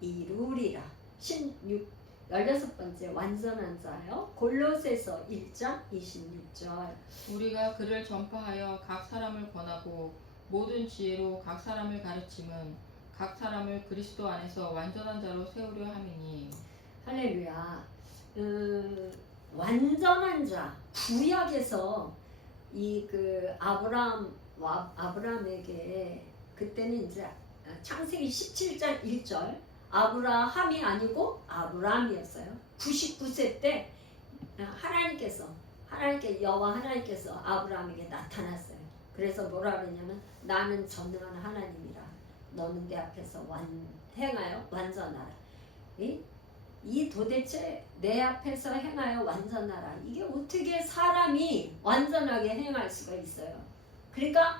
이루리라. 16번째 완전한 자요. 골로새서 1장 26절. 우리가 그를 전파하여 각 사람을 권하고 모든 지혜로 각 사람을 가르침은 각 사람을 그리스도 안에서 완전한 자로 세우려 함이니. 할렐루야. 완전한 자. 구약에서 아브라함에게 그때는 이제 창세기 17장 1절 아브라함이 아니고 아브라함이었어요. 99세 때 여호와 하나님께서 아브라함에게 나타났어요. 그래서 뭐라 그러냐면 나는 전능한 하나님이라. 너는 내 앞에서 행하여 완전하라. 이 도대체 내 앞에서 행하여 완전하라. 이게 어떻게 사람이 완전하게 행할 수가 있어요? 그러니까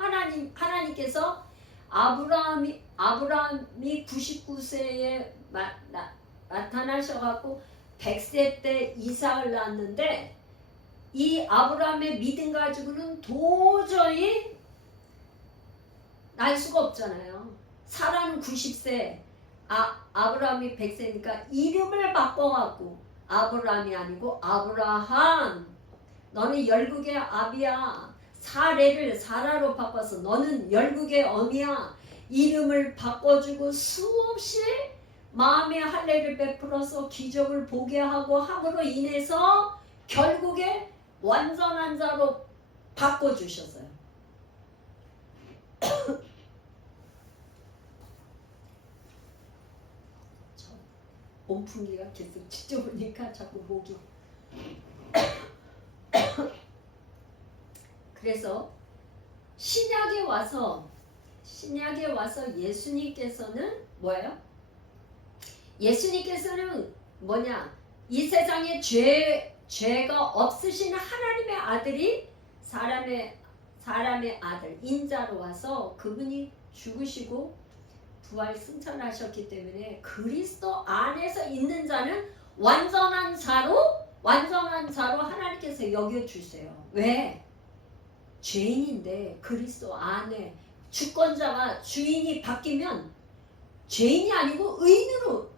하나님께서 아브라함이 99세에 나타나셔갖고 100세 때 이삭을 낳았는데 이 아브라함의 믿음 가지고는 도저히 날 수가 없잖아요. 사라는 90세, 아브라함이 100세니까 이름을 바꿔갖고 아브라함이 아니고 아브라함, 너는 열국의 아비야. 사례를 사라로 바꿔서 너는 열국의 어미야. 이름을 바꿔주고 수없이 마음의 할례를 베풀어서 기적을 보게 하고 함으로 인해서 결국에 완전한 자로 바꿔주셨어요. 온풍기가 계속 찢어보니까 자꾸 목이 그래서 신약에 와서 예수님께서는 뭐예요? 예수님께서는 뭐냐? 이 세상에 죄가 없으신 하나님의 아들이 사람의 아들 인자로 와서 그분이 죽으시고 부활 승천하셨기 때문에 그리스도 안에서 있는 자는 완전한 자로 하나님께서 여겨주세요. 왜? 죄인인데 그리스도 안에 주권자가 주인이 바뀌면 죄인이 아니고 의인으로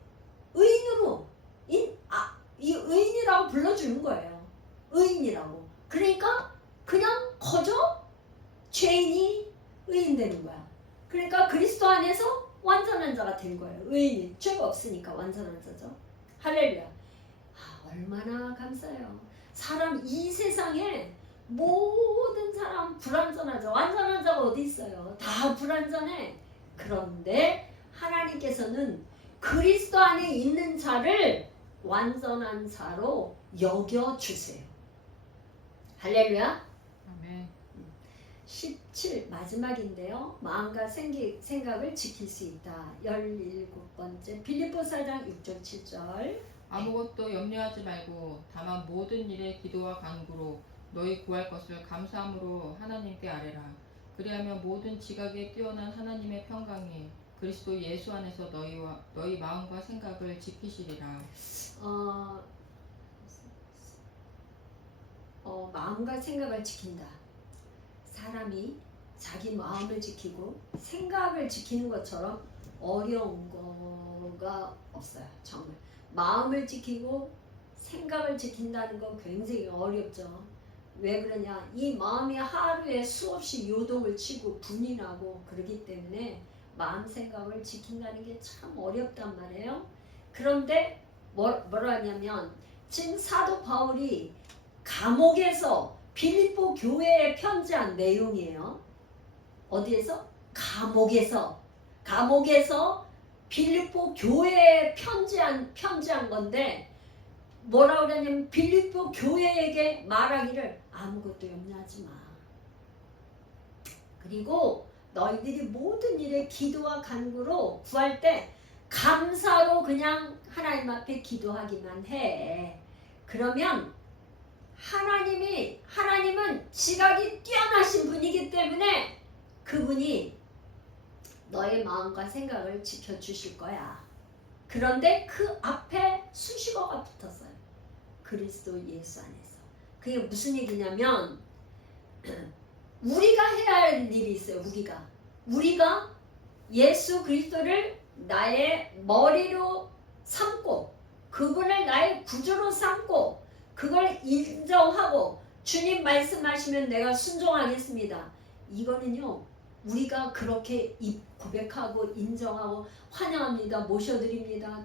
이 의인이라고 불러주는 거예요. 의인이라고. 그러니까 그냥 거저 죄인이 의인 되는 거야. 그러니까 그리스도 안에서 완전한 자가 된 거예요. 의인이 죄가 없으니까 완전한 자죠. 할렐루야. 얼마나 감사해요. 이 세상에 모든 사람 불완전하죠. 완전한 자가 어디 있어요? 다 불완전해. 그런데 하나님께서는 그리스도 안에 있는 자를 완전한 자로 여겨주세요. 할렐루야. 아멘. 17 마지막인데요. 마음과 생각을 지킬 수 있다. 17번째 빌립보 4장 6절 7절. 아무것도 염려하지 말고 다만 모든 일에 기도와 간구로 너희 구할 것을 감사함으로 하나님께 아뢰라. 그리하면 모든 지각에 뛰어난 하나님의 평강이 그리스도 예수 안에서 너희 마음과 생각을 지키시리라. 마음과 생각을 지킨다. 사람이 자기 마음을 지키고 생각을 지키는 것처럼 어려운 거가 없어요. 정말 마음을 지키고 생각을 지킨다는 건 굉장히 어렵죠. 왜 그러냐? 이 마음이 하루에 수없이 요동을 치고 분이 나고 그러기 때문에 마음 생각을 지킨다는 게 참 어렵단 말이에요. 그런데 뭐라 하냐면 지금 사도 바울이 감옥에서 빌립보 교회에 편지한 내용이에요. 어디에서? 감옥에서 빌립보 교회에 편지한 건데 뭐라 그러냐면 빌립보 교회에게 말하기를 아무것도 염려하지 마. 그리고 너희들이 모든 일에 기도와 간구로 구할 때 감사로 그냥 하나님 앞에 기도하기만 해. 그러면 하나님은 지각이 뛰어나신 분이기 때문에 그분이 너의 마음과 생각을 지켜주실 거야. 그런데 그 앞에 수식어가 붙었어요. 그리스도 예수 안에서. 그게 무슨 얘기냐면 우리가 해야 할 일이 있어요. 우리가 예수 그리스도를 나의 머리로 삼고 그분을 나의 구주로 삼고 그걸 인정하고 주님 말씀하시면 내가 순종하겠습니다. 이거는요. 우리가 그렇게 고백하고 인정하고 환영합니다. 모셔드립니다.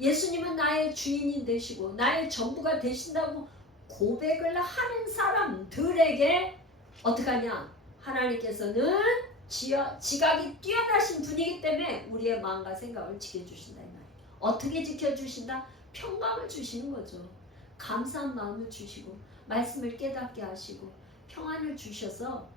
예수님은 나의 주인이 되시고 나의 전부가 되신다고 고백을 하는 사람들에게 어떻게 하냐? 하나님께서는 지각이 뛰어나신 분이기 때문에 우리의 마음과 생각을 지켜주신다. 이 말이에요. 어떻게 지켜주신다? 평강을 주시는 거죠. 감사한 마음을 주시고 말씀을 깨닫게 하시고 평안을 주셔서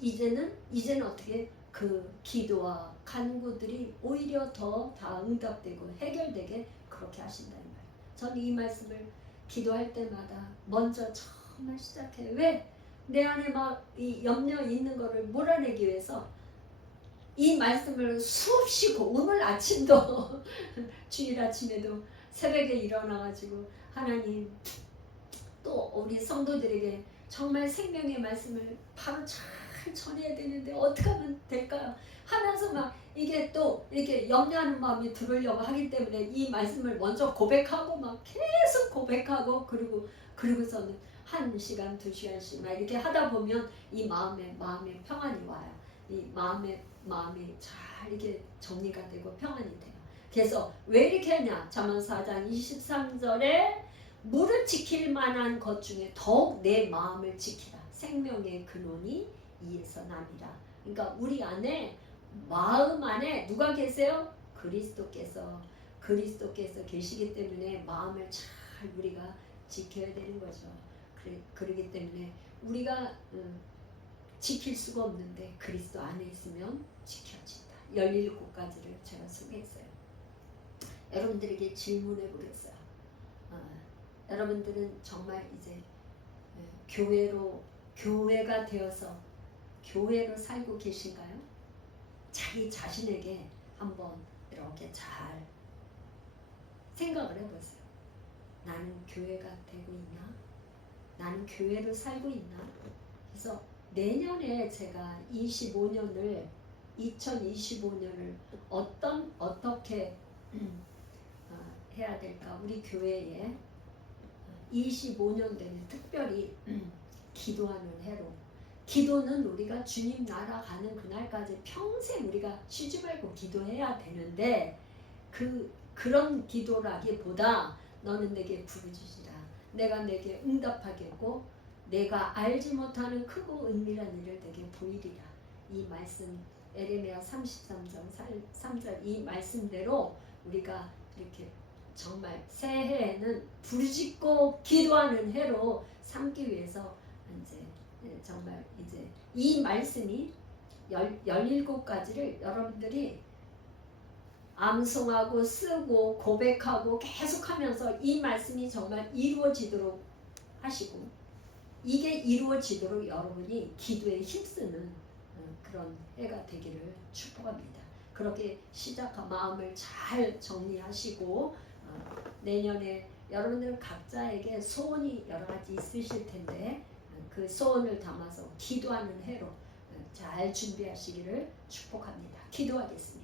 이제는 어떻게 그 기도와 간구들이 오히려 더 다 응답되고 해결되게 그렇게 하신다는 말이에요. 저는 이 말씀을 기도할 때마다 먼저 처음에 시작해요. 왜? 내 안에 막 이 염려 있는 거를 몰아내기 위해서 이 말씀을 수없이 오늘 아침도 주일 아침에도 새벽에 일어나가지고 하나님 또 우리 성도들에게 정말 생명의 말씀을 바로 잘 전해야 되는데 어떻게 하면 될까요? 하면서 막 이게 또 이렇게 염려하는 마음이 들으려고 하기 때문에 이 말씀을 먼저 고백하고 막 계속 고백하고 그리고서는 1시간, 2시간씩 막 이렇게 하다 보면 이 마음에 평안이 와요. 이 마음이 잘 이렇게 정리가 되고 평안이 돼요. 그래서 왜 이렇게 하냐? 잠언 4장 23절에 무릇 지킬 만한 것 중에 더욱 내 마음을 지키라. 생명의 근원이 이에서 남이라. 그러니까 우리 안에 마음 안에 누가 계세요? 그리스도께서 계시기 때문에 마음을 잘 우리가 지켜야 되는 거죠. 그러기 때문에 우리가 지킬 수가 없는데 그리스도 안에 있으면 지켜진다. 17가지를 제가 소개했어요. 여러분들에게 질문해 보겠어요. 여러분들은 정말 이제 교회가 되어서 교회로 살고 계신가요? 자기 자신에게 한번 이렇게 잘 생각을 해보세요. 나는 교회가 되고 있나? 나는 교회로 살고 있나? 그래서 내년에 제가 2025년을 어떻게 해야 될까? 우리 교회에 25년 되면 특별히 기도하는 해로, 기도는 우리가 주님 나라 가는 그날까지 평생 우리가 쉬지 말고 기도해야 되는데 그런 기도라기보다 너는 내게 부르짖으라. 내가 내게 응답하겠고 내가 알지 못하는 크고 은밀한 일을 내게 보이리라. 이 말씀 에레미야 33장 3절 이 말씀대로 우리가 이렇게 정말 새해에는 부르짖고 기도하는 해로 삼기 위해서 이제 정말 이제 이 말씀이 17가지를 여러분들이 암송하고 쓰고 고백하고 계속하면서 이 말씀이 정말 이루어지도록 하시고 이게 이루어지도록 여러분이 기도에 힘쓰는 그런 해가 되기를 축복합니다. 그렇게 시작한 마음을 잘 정리하시고 내년에 여러분들 각자에게 소원이 여러 가지 있으실 텐데 그 소원을 담아서 기도하는 해로 잘 준비하시기를 축복합니다. 기도하겠습니다.